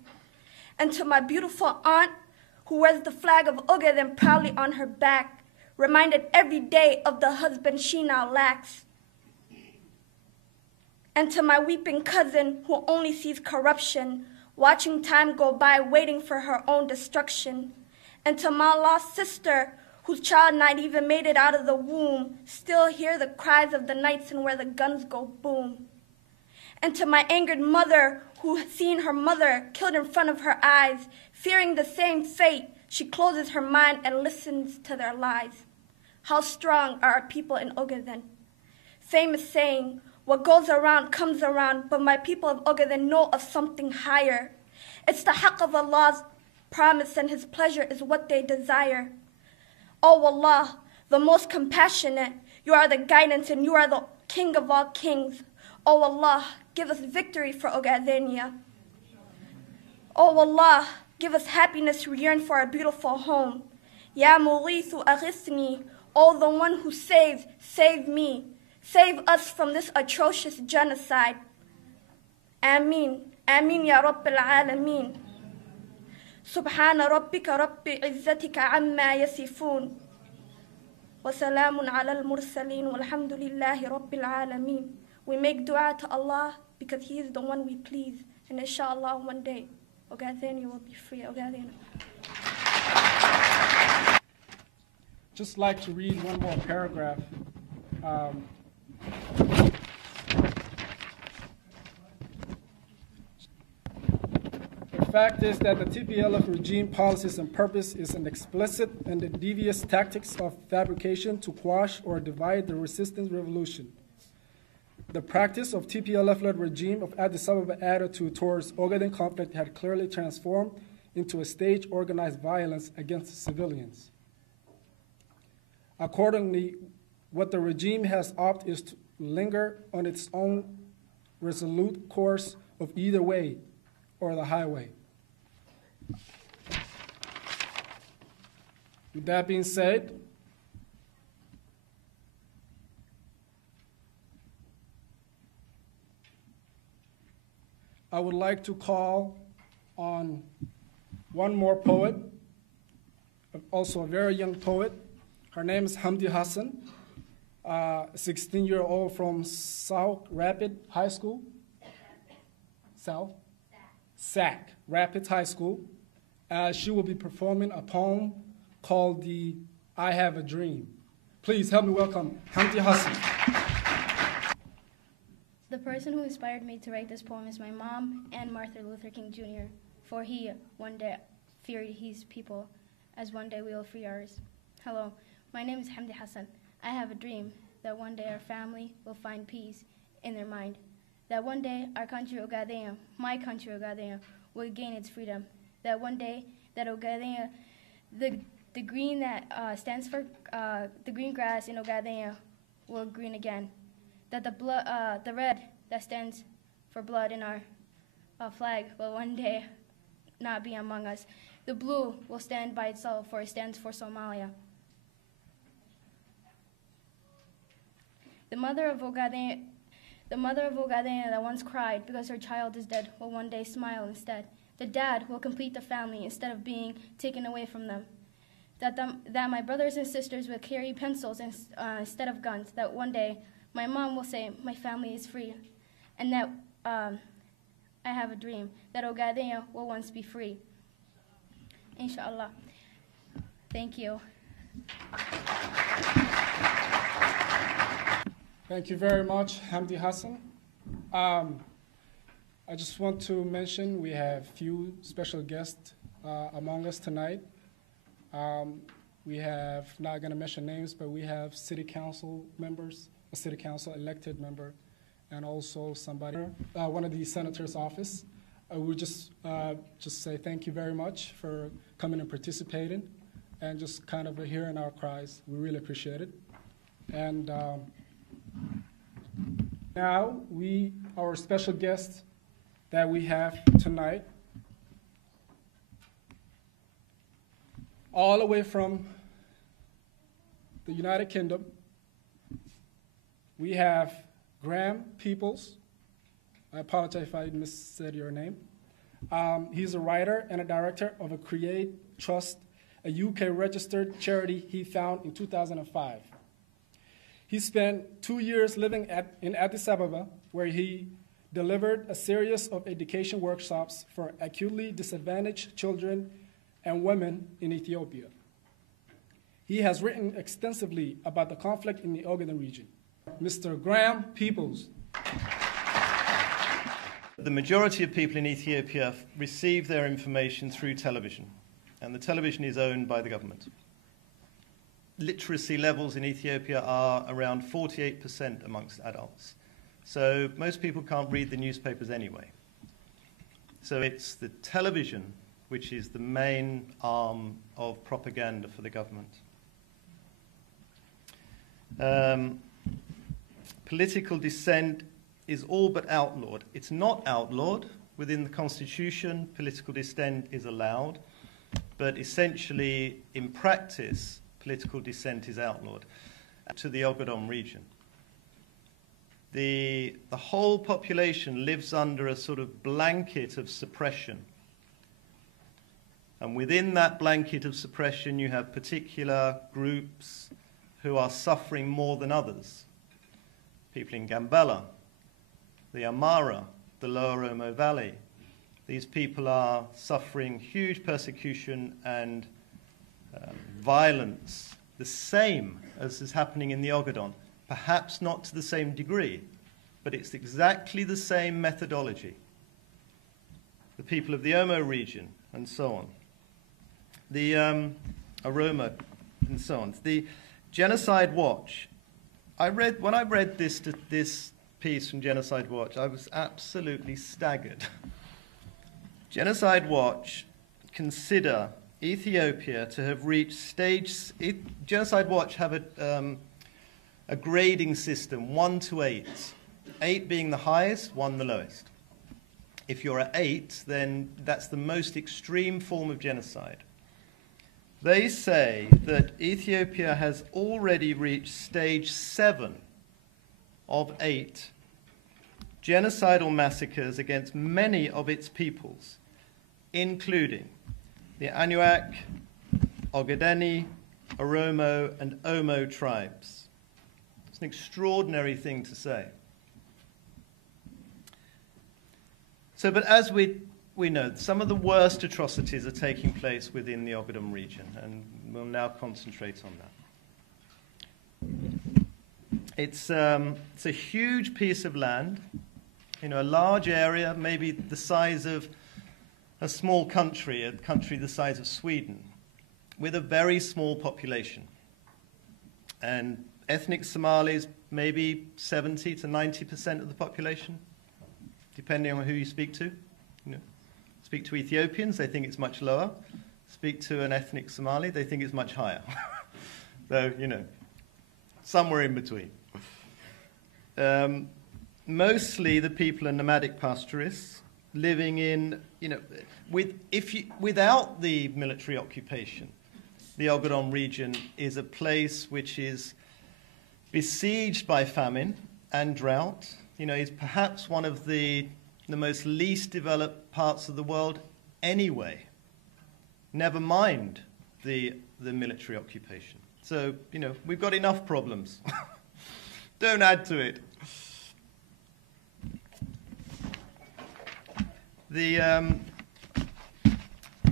And to my beautiful aunt, who wears the flag of Ogaden proudly on her back, reminded every day of the husband she now lacks. And to my weeping cousin who only sees corruption, watching time go by, waiting for her own destruction. And to my lost sister, whose child not even made it out of the womb, still hear the cries of the nights and where the guns go boom. And to my angered mother, who has seen her mother killed in front of her eyes, fearing the same fate, she closes her mind and listens to their lies. How strong are our people in Ogaden? Famous saying, what goes around comes around, but my people of Ogaden know of something higher. It's the haqq of Allah's promise, and His pleasure is what they desire. Oh Allah, the most compassionate, you are the guidance and you are the King of all kings. Oh Allah, give us victory for Ogadenia. Oh Allah, give us happiness, we yearn for a beautiful home. Ya Mughithu Aghisni, oh the one who saves, save me. Save us from this atrocious genocide. Ameen. Ameen ya Rabbil Alameen. Subhana Rabbika Rabbi Izzatika Amma Yasifun. Wa salamun ala al-mursaleen walhamdulillahi Rabbil Alameen. We make dua to Allah because He is the one we please. And inshallah one day, Ogadenia will be free. Ogadenia. Just like to read one more paragraph. The fact is that the TPLF regime policies and purpose is an explicit and the devious tactics of fabrication to quash or divide the resistance revolution. The practice of TPLF-led regime of Addis Ababa attitude towards Ogaden conflict had clearly transformed into a staged organized violence against civilians. Accordingly, what the regime has opted is to linger on its own resolute course of either way or the highway. With that being said, I would like to call on one more poet, also a very young poet. Her name is Hamdi Hassan, a 16-year-old from South Rapids High School. SAC, Rapids High School. She will be performing a poem called the I Have a Dream. Please help me welcome Hamdi Hassan. The person who inspired me to write this poem is my mom and Martin Luther King Jr., for he one day feared his people, as one day we will free ours. Hello, my name is Hamdi Hassan. I have a dream that one day our family will find peace in their mind, that one day our country Ogaden, my country Ogaden, will gain its freedom, that one day that Ogaden, the green that stands for the green grass in Ogaden will green again, that the red that stands for blood in our flag will one day not be among us. The blue will stand by itself, for it stands for Somalia. The mother of Ogaden that once cried because her child is dead will one day smile instead. The dad will complete the family instead of being taken away from them. That my brothers and sisters will carry pencils instead of guns. That one day my mom will say, my family is free. And that I have a dream that Ogaden will once be free. Inshallah. Thank you. Thank you very much, Hamdi Hassan. I just want to mention we have few special guests among us tonight. We have, not going to mention names, but we have city council members, a city council elected member, and also somebody, one of the senator's office. We just say thank you very much for coming and participating and just kind of hearing our cries. We really appreciate it. And now our special guest that we have tonight, all the way from the United Kingdom, we have Graham Peoples. I apologize if I missaid your name. He's a writer and a director of a Trust, a UK-registered charity he founded in 2005. He spent 2 years living in Addis Ababa, where he delivered a series of education workshops for acutely disadvantaged children and women in Ethiopia. He has written extensively about the conflict in the Ogaden region. Mr. Graham Peoples. The majority of people in Ethiopia receive their information through television, and the television is owned by the government. Literacy levels in Ethiopia are around 48% amongst adults. So most people can't read the newspapers anyway. So it's the television which is the main arm of propaganda for the government. Political dissent is all but outlawed. It's not outlawed. Within the Constitution, political dissent is allowed, but essentially, in practice, political dissent is outlawed to the Ogaden region. The whole population lives under a sort of blanket of suppression. And within that blanket of suppression, you have particular groups who are suffering more than others. People in Gambela, the Amara, the Lower Omo Valley. These people are suffering huge persecution and violence, the same as is happening in the Ogaden. Perhaps not to the same degree, but it's exactly the same methodology. The people of the Omo region, and so on. The Aroma, and so on. The Genocide Watch. When I read this piece from Genocide Watch, I was absolutely staggered. Genocide Watch consider Ethiopia to have reached Genocide Watch have a grading system, 1 to 8. 8 being the highest, 1 the lowest. If you're at 8, then that's the most extreme form of genocide. They say that Ethiopia has already reached stage 7 of 8 genocidal massacres against many of its peoples, including the Anuak, Ogadeni, Oromo, and Omo tribes. It's an extraordinary thing to say. So, but as we know, some of the worst atrocities are taking place within the Ogaden region, and we'll now concentrate on that. It's a huge piece of land, a large area, maybe the size of a small country, a country the size of Sweden, with a very small population. And ethnic Somalis, maybe 70 to 90% of the population, depending on who you speak to. Speak to Ethiopians, they think it's much lower. Speak to an ethnic Somali, they think it's much higher. So, somewhere in between. Mostly the people are nomadic pastoralists, living in, without the military occupation, the Ogaden region is a place which is besieged by famine and drought. Is perhaps one of the most least developed parts of the world anyway. Never mind the military occupation. So, we've got enough problems. Don't add to it. The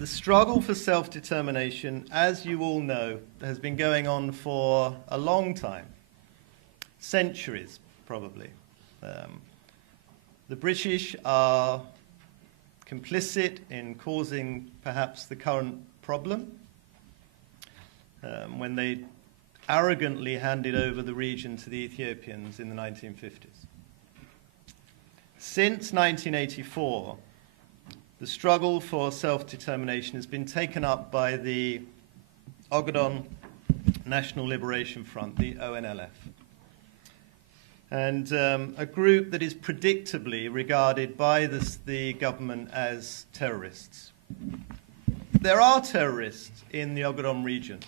struggle for self-determination, as you all know, has been going on for a long time. Centuries, probably. The British are complicit in causing perhaps the current problem when they arrogantly handed over the region to the Ethiopians in the 1950s. Since 1984, the struggle for self-determination has been taken up by the Ogaden National Liberation Front, the ONLF. And a group that is predictably regarded by the government as terrorists. There are terrorists in the Ogaden region.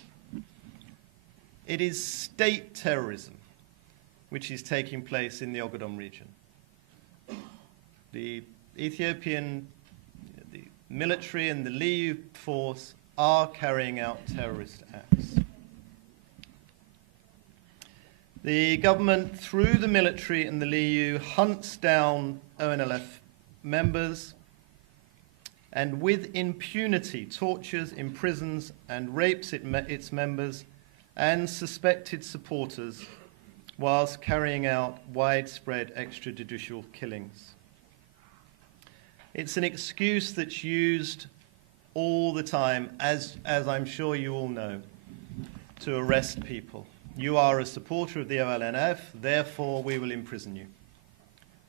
It is state terrorism which is taking place in the Ogaden region. The Ethiopian military and the Liyu force are carrying out terrorist acts. The government, through the military and the LIU, hunts down ONLF members and with impunity tortures, imprisons and rapes its members and suspected supporters whilst carrying out widespread extrajudicial killings. It's an excuse that's used all the time, as I'm sure you all know, to arrest people. You are a supporter of the OLNF, therefore we will imprison you.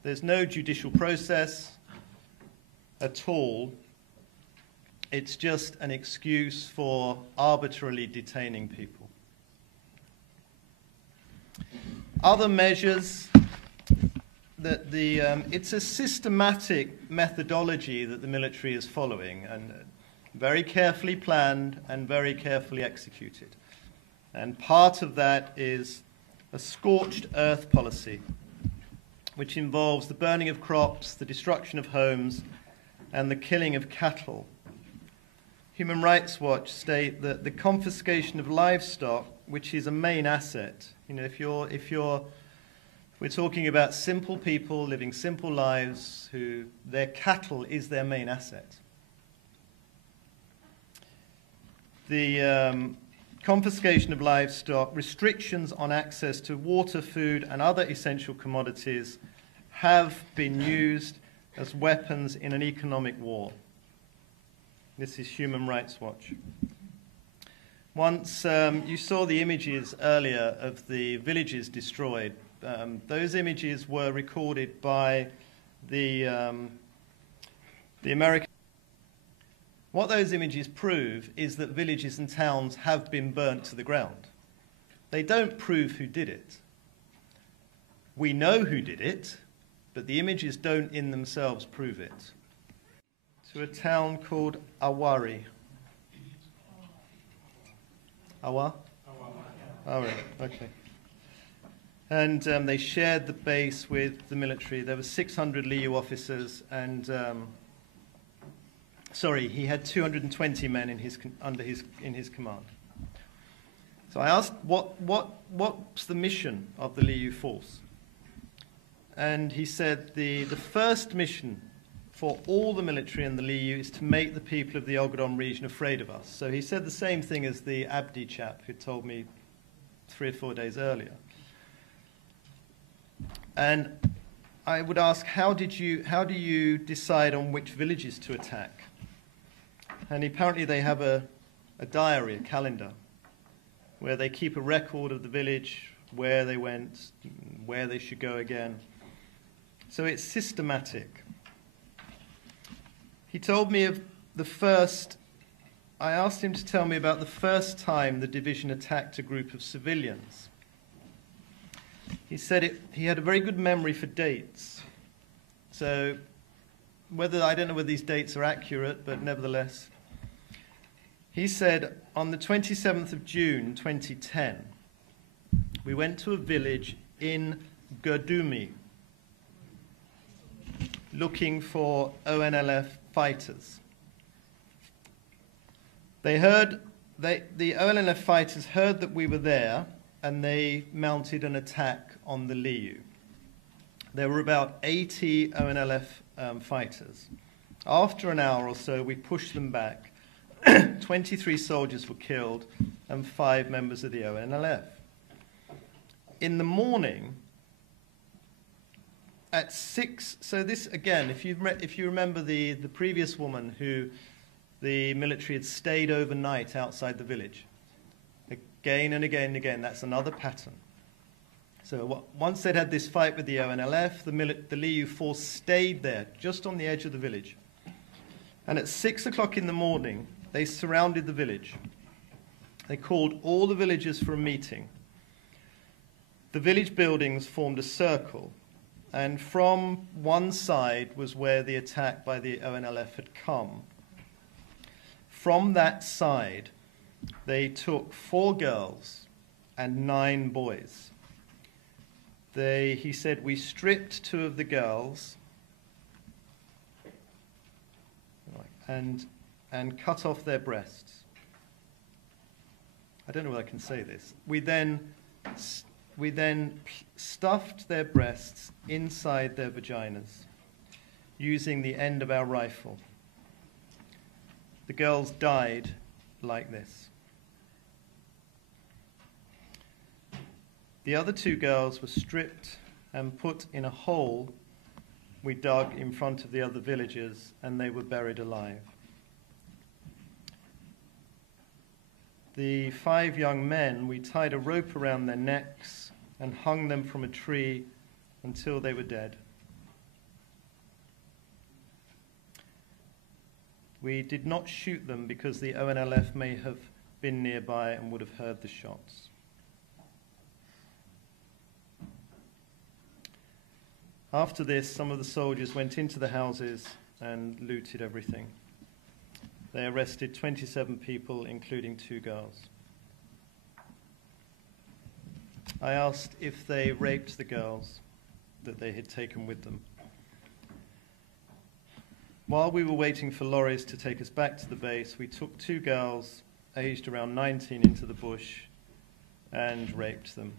There's no judicial process at all. It's just an excuse for arbitrarily detaining people. Other measures that it's a systematic methodology that the military is following, and very carefully planned and very carefully executed. And part of that is a scorched earth policy, which involves the burning of crops, the destruction of homes, and the killing of cattle. Human Rights Watch state that the confiscation of livestock, which is a main asset, you know, we're talking about simple people living simple lives who their cattle is their main asset. The confiscation of livestock, restrictions on access to water, food, and other essential commodities have been used as weapons in an economic war. This is Human Rights Watch. Once you saw the images earlier of the villages destroyed. Those images were recorded by the American. What those images prove is that villages and towns have been burnt to the ground. They don't prove who did it. We know who did it, but the images don't in themselves prove it. To a town called Awari. Awa? Oh, right. Okay. And they shared the base with the military. There were 600 LIU officers, and he had 220 men in his command. So I asked, what's the mission of the LIU force? And he said the first mission for all the military and the LIU is to make the people of the Ogaden region afraid of us. So he said the same thing as the Abdi chap who told me 3 or 4 days earlier. And I would ask, how do you decide on which villages to attack? And apparently they have a diary, a calendar, where they keep a record of the village, where they went, where they should go again. So it's systematic. He told me of I asked him to tell me about the first time the division attacked a group of civilians. He said he had a very good memory for dates. So I don't know whether these dates are accurate, but nevertheless. He said on the 27th of June 2010, we went to a village in Gerdumi looking for ONLF fighters. The ONLF fighters heard that we were there, and they mounted an attack on the LIU. There were about 80 ONLF fighters. After an hour or so, we pushed them back. 23 soldiers were killed and 5 members of the ONLF. In the morning, at 6, so this again, if you remember the previous woman who the military had stayed overnight outside the village, again and again and again, that's another pattern. So once they'd had this fight with the ONLF, the LIU force stayed there, just on the edge of the village. And at 6 o'clock in the morning, they surrounded the village. They called all the villagers for a meeting. The village buildings formed a circle, and from one side was where the attack by the ONLF had come. From that side, they took 4 girls and 9 boys. He said, we stripped 2 of the girls and cut off their breasts. I don't know whether I can say this. We then stuffed their breasts inside their vaginas using the end of our rifle. The girls died like this. The other 2 girls were stripped and put in a hole we dug in front of the other villagers, and they were buried alive. The 5 young men, we tied a rope around their necks and hung them from a tree until they were dead. We did not shoot them because the ONLF may have been nearby and would have heard the shots. After this, some of the soldiers went into the houses and looted everything. They arrested 27 people, including 2 girls. I asked if they raped the girls that they had taken with them. While we were waiting for lorries to take us back to the base, we took 2 girls, aged around 19, into the bush and raped them.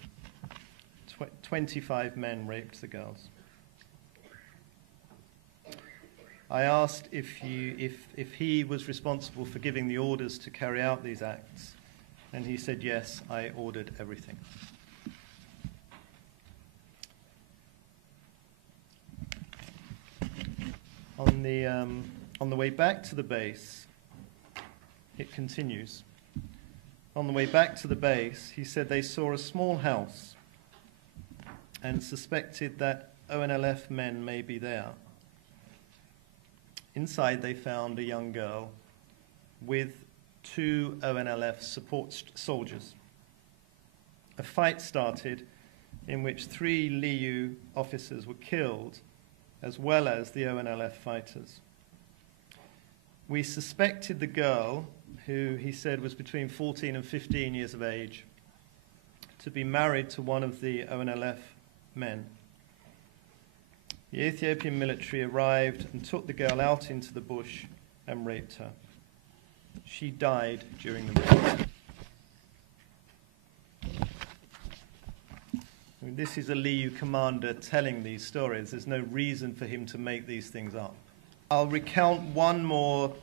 25 men raped the girls. I asked if he was responsible for giving the orders to carry out these acts, and he said, yes, I ordered everything. On the way back to the base, it continues. On the way back to the base, he said they saw a small house and suspected that ONLF men may be there. Inside, they found a young girl with 2 ONLF support soldiers. A fight started in which 3 Liu officers were killed, as well as the ONLF fighters. We suspected the girl, who he said was between 14 and 15 years of age, to be married to one of the ONLF men. The Ethiopian military arrived and took the girl out into the bush and raped her. She died during the rape. I mean, this is a Liu commander telling these stories. There's no reason for him to make these things up. I'll recount one more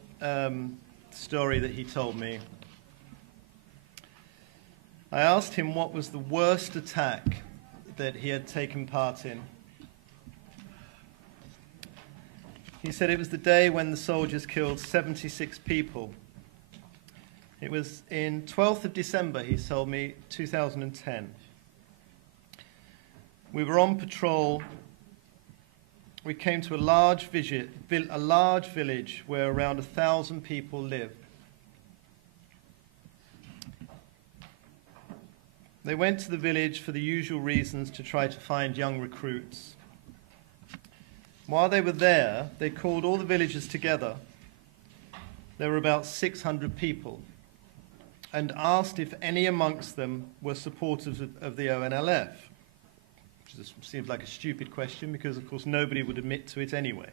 story that he told me. I asked him what was the worst attack that he had taken part in. He said it was the day when the soldiers killed 76 people. It was in 12th of December, he told me, 2010. We were on patrol. We came to a large village where around 1,000 people lived. They went to the village for the usual reasons, to try to find young recruits. While they were there, they called all the villagers together. There were about 600 people, and asked if any amongst them were supporters of the ONLF. Which seems like a stupid question, because of course nobody would admit to it anyway.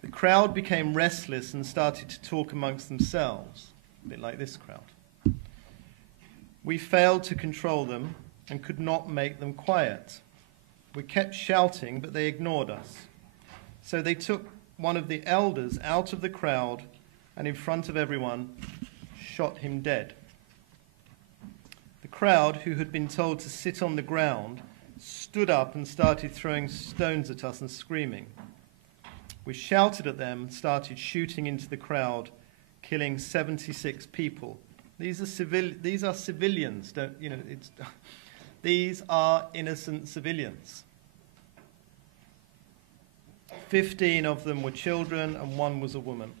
The crowd became restless and started to talk amongst themselves, a bit like this crowd. We failed to control them and could not make them quiet. We kept shouting, but they ignored us. So they took one of the elders out of the crowd and in front of everyone shot him dead. The crowd, who had been told to sit on the ground, stood up and started throwing stones at us and screaming. We shouted at them and started shooting into the crowd, killing 76 people. These are civilians. These are innocent civilians. 15 of them were children and 1 was a woman.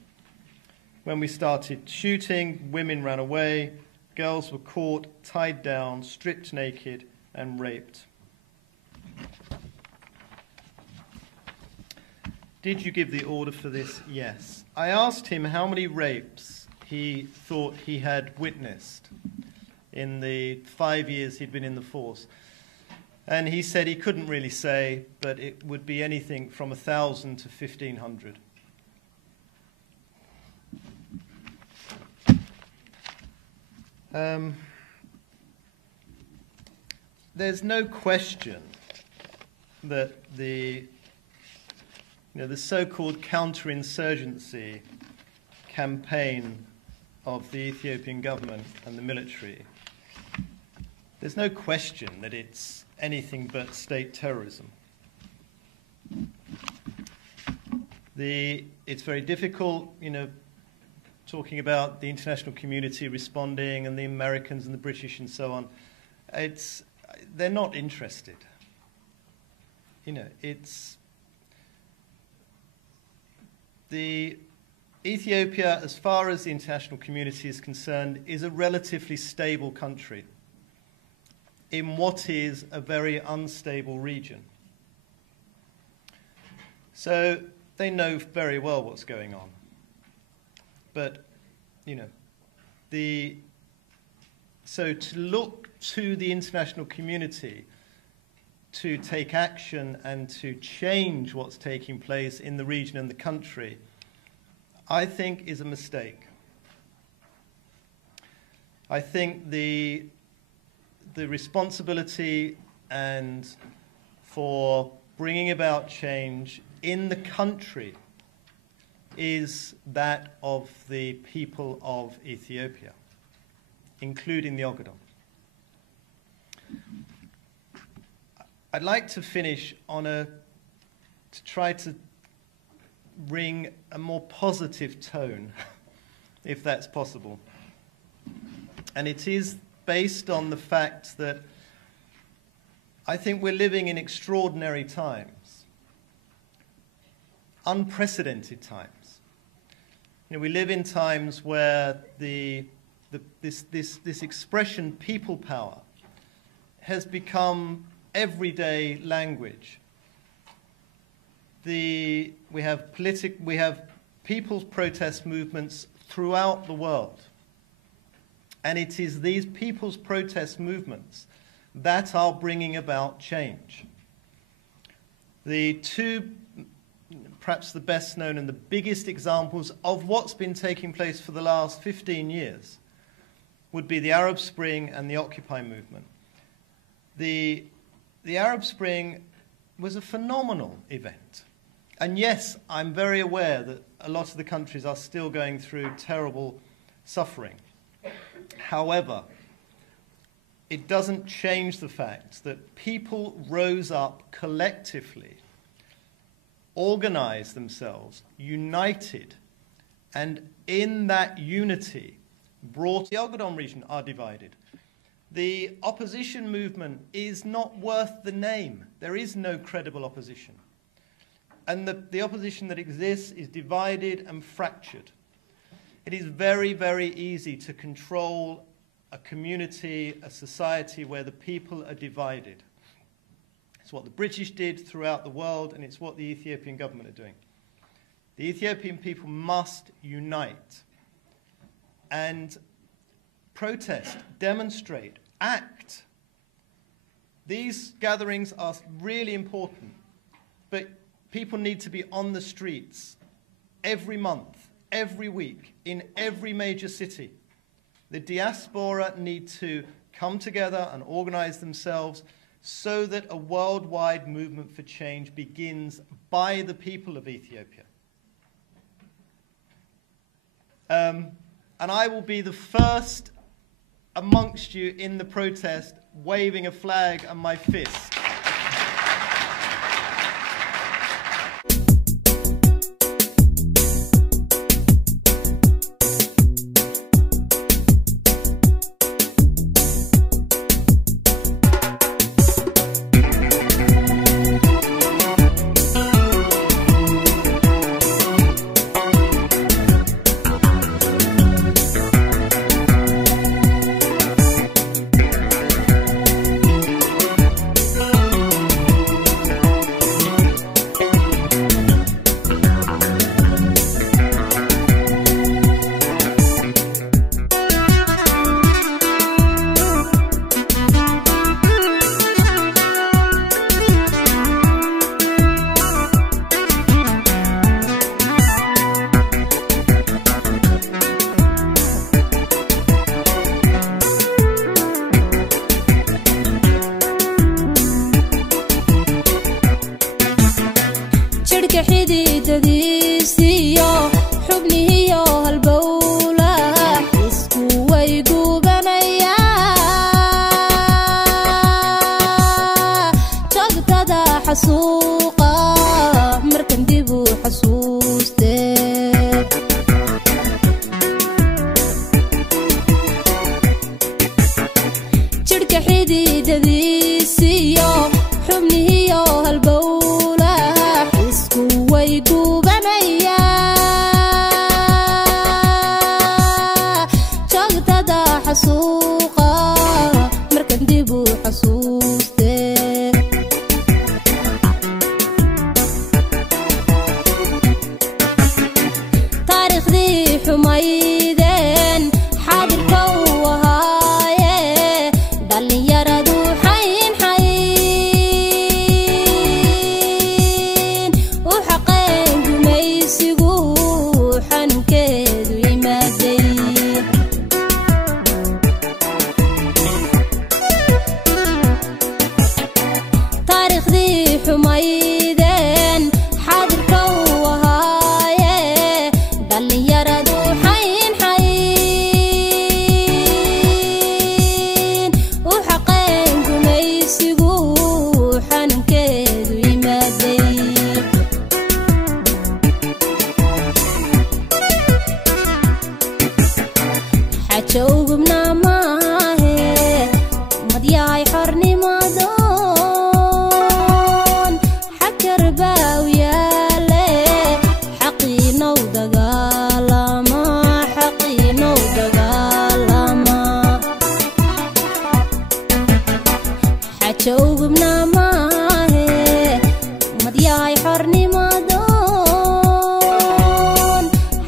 When we started shooting, women ran away, girls were caught, tied down, stripped naked, and raped. Did you give the order for this? Yes. I asked him how many rapes he thought he had witnessed in the 5 years he'd been in the force. And he said he couldn't really say, but it would be anything from 1,000 to 1,500. There's no question that the so-called counterinsurgency campaign of the Ethiopian government and the military, there's no question that it's anything but state terrorism. It's very difficult, talking about the international community responding and the Americans and the British and so on. They're not interested. Ethiopia, as far as the international community is concerned, is a relatively stable country in what is a very unstable region. So they know very well what's going on. But, so to look to the international community to take action and to change what's taking place in the region and the country, I think is a mistake. I think the responsibility and for bringing about change in the country is that of the people of Ethiopia, including the Ogaden. I'd like to finish to try to bring a more positive tone, if that's possible. And it is based on the fact that I think we're living in extraordinary times, unprecedented times. We live in times where this expression, people power, has become everyday language. We have people's protest movements throughout the world. And it is these people's protest movements that are bringing about change. The two, perhaps the best known and the biggest examples of what's been taking place for the last 15 years would be the Arab Spring and the Occupy movement. The Arab Spring was a phenomenal event. And yes, I'm very aware that a lot of the countries are still going through terrible suffering. However, it doesn't change the fact that people rose up collectively, organized themselves, united, and in that unity brought the Ogaden region are divided. The opposition movement is not worth the name. There is no credible opposition. And the opposition that exists is divided and fractured. It is very, very easy to control a community, a society where the people are divided. It's what the British did throughout the world, and it's what the Ethiopian government are doing. The Ethiopian people must unite and protest, demonstrate, act. These gatherings are really important, but people need to be on the streets every month, every week, in every major city. The diaspora need to come together and organize themselves so that a worldwide movement for change begins by the people of Ethiopia. And I will be the first amongst you in the protest waving a flag and my fist. حسوقا مركن ديبو حسوستي جرك حديد ديسيو حمنيو هالبولة حسكو ويقو بنيا جاقتا دا حسوقا مركن ديبو حسوستي تاريخ دي حميدين حاضر كوهاي دالي يردو حين حين وحقين قميسيقو حنو كيدو يمادي تاريخ دي حميدين حاضر كوهاي دالي يردو حين حين وحقين قميسيقو حنو كيدو يمادي حجوق بناماه مضياي حرني مادون حكر باويالي حقينا ودقالما حقينا ودقالما حجوق بناماه مضياي حرني مادون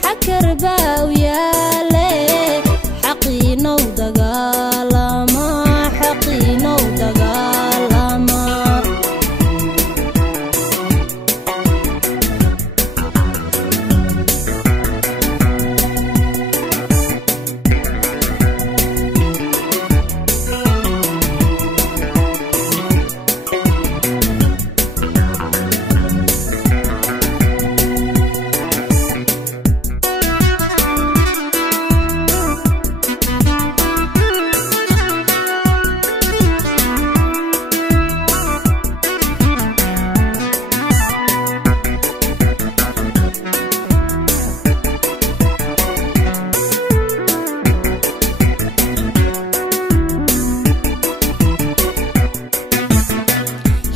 حكر باويالي حقينا ودقالما حقينا ودقالما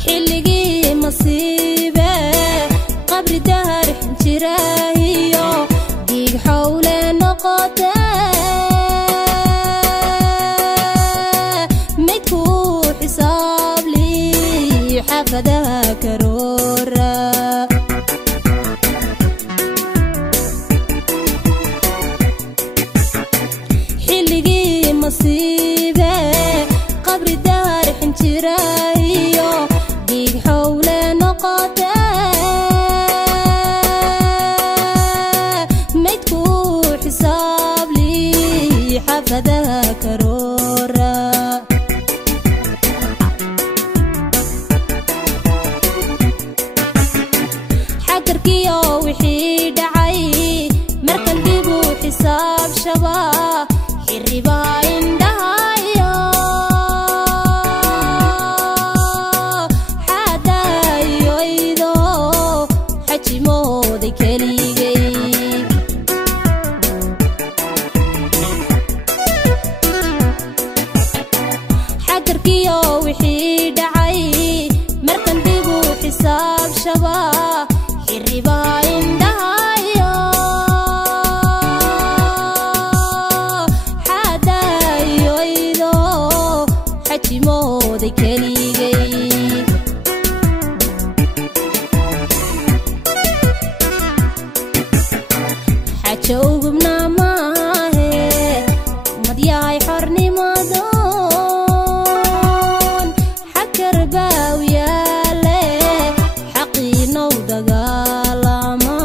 حلقي مصيبة قبر دهر حنجراهيو ديق حول نقطة ميتكو حساب لي حفظها كرورة حلقي مصيبة قبر دهر حنجراهيو ديق حول نقطة ميتكو حساب لي حفظها كرورة حكركيو وحي دعي مركن ديبو حساب شبا حربا عندها حدا يويدو حجي مودي كليجي حكركيو وحي دعي مركن ديبو حساب شبا حربا عندها حدا يويدو حجي مودي كليجي حجوق بناماه مضياي حرني مادون حكر باويالي حقينا ودقالما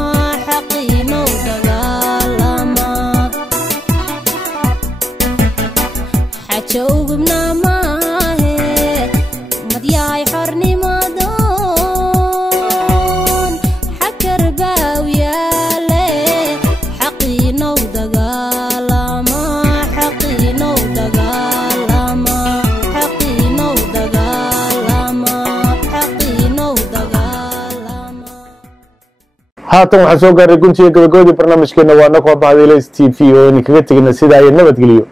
حقينا ودقالما حجوق بناماه haatan waxaan soo gaaray guntiga gabagabadii barnaamijkeena waa anagoo bahda ILAYS TV oo idinkaga tegina sidaa iyo nabadgeliyo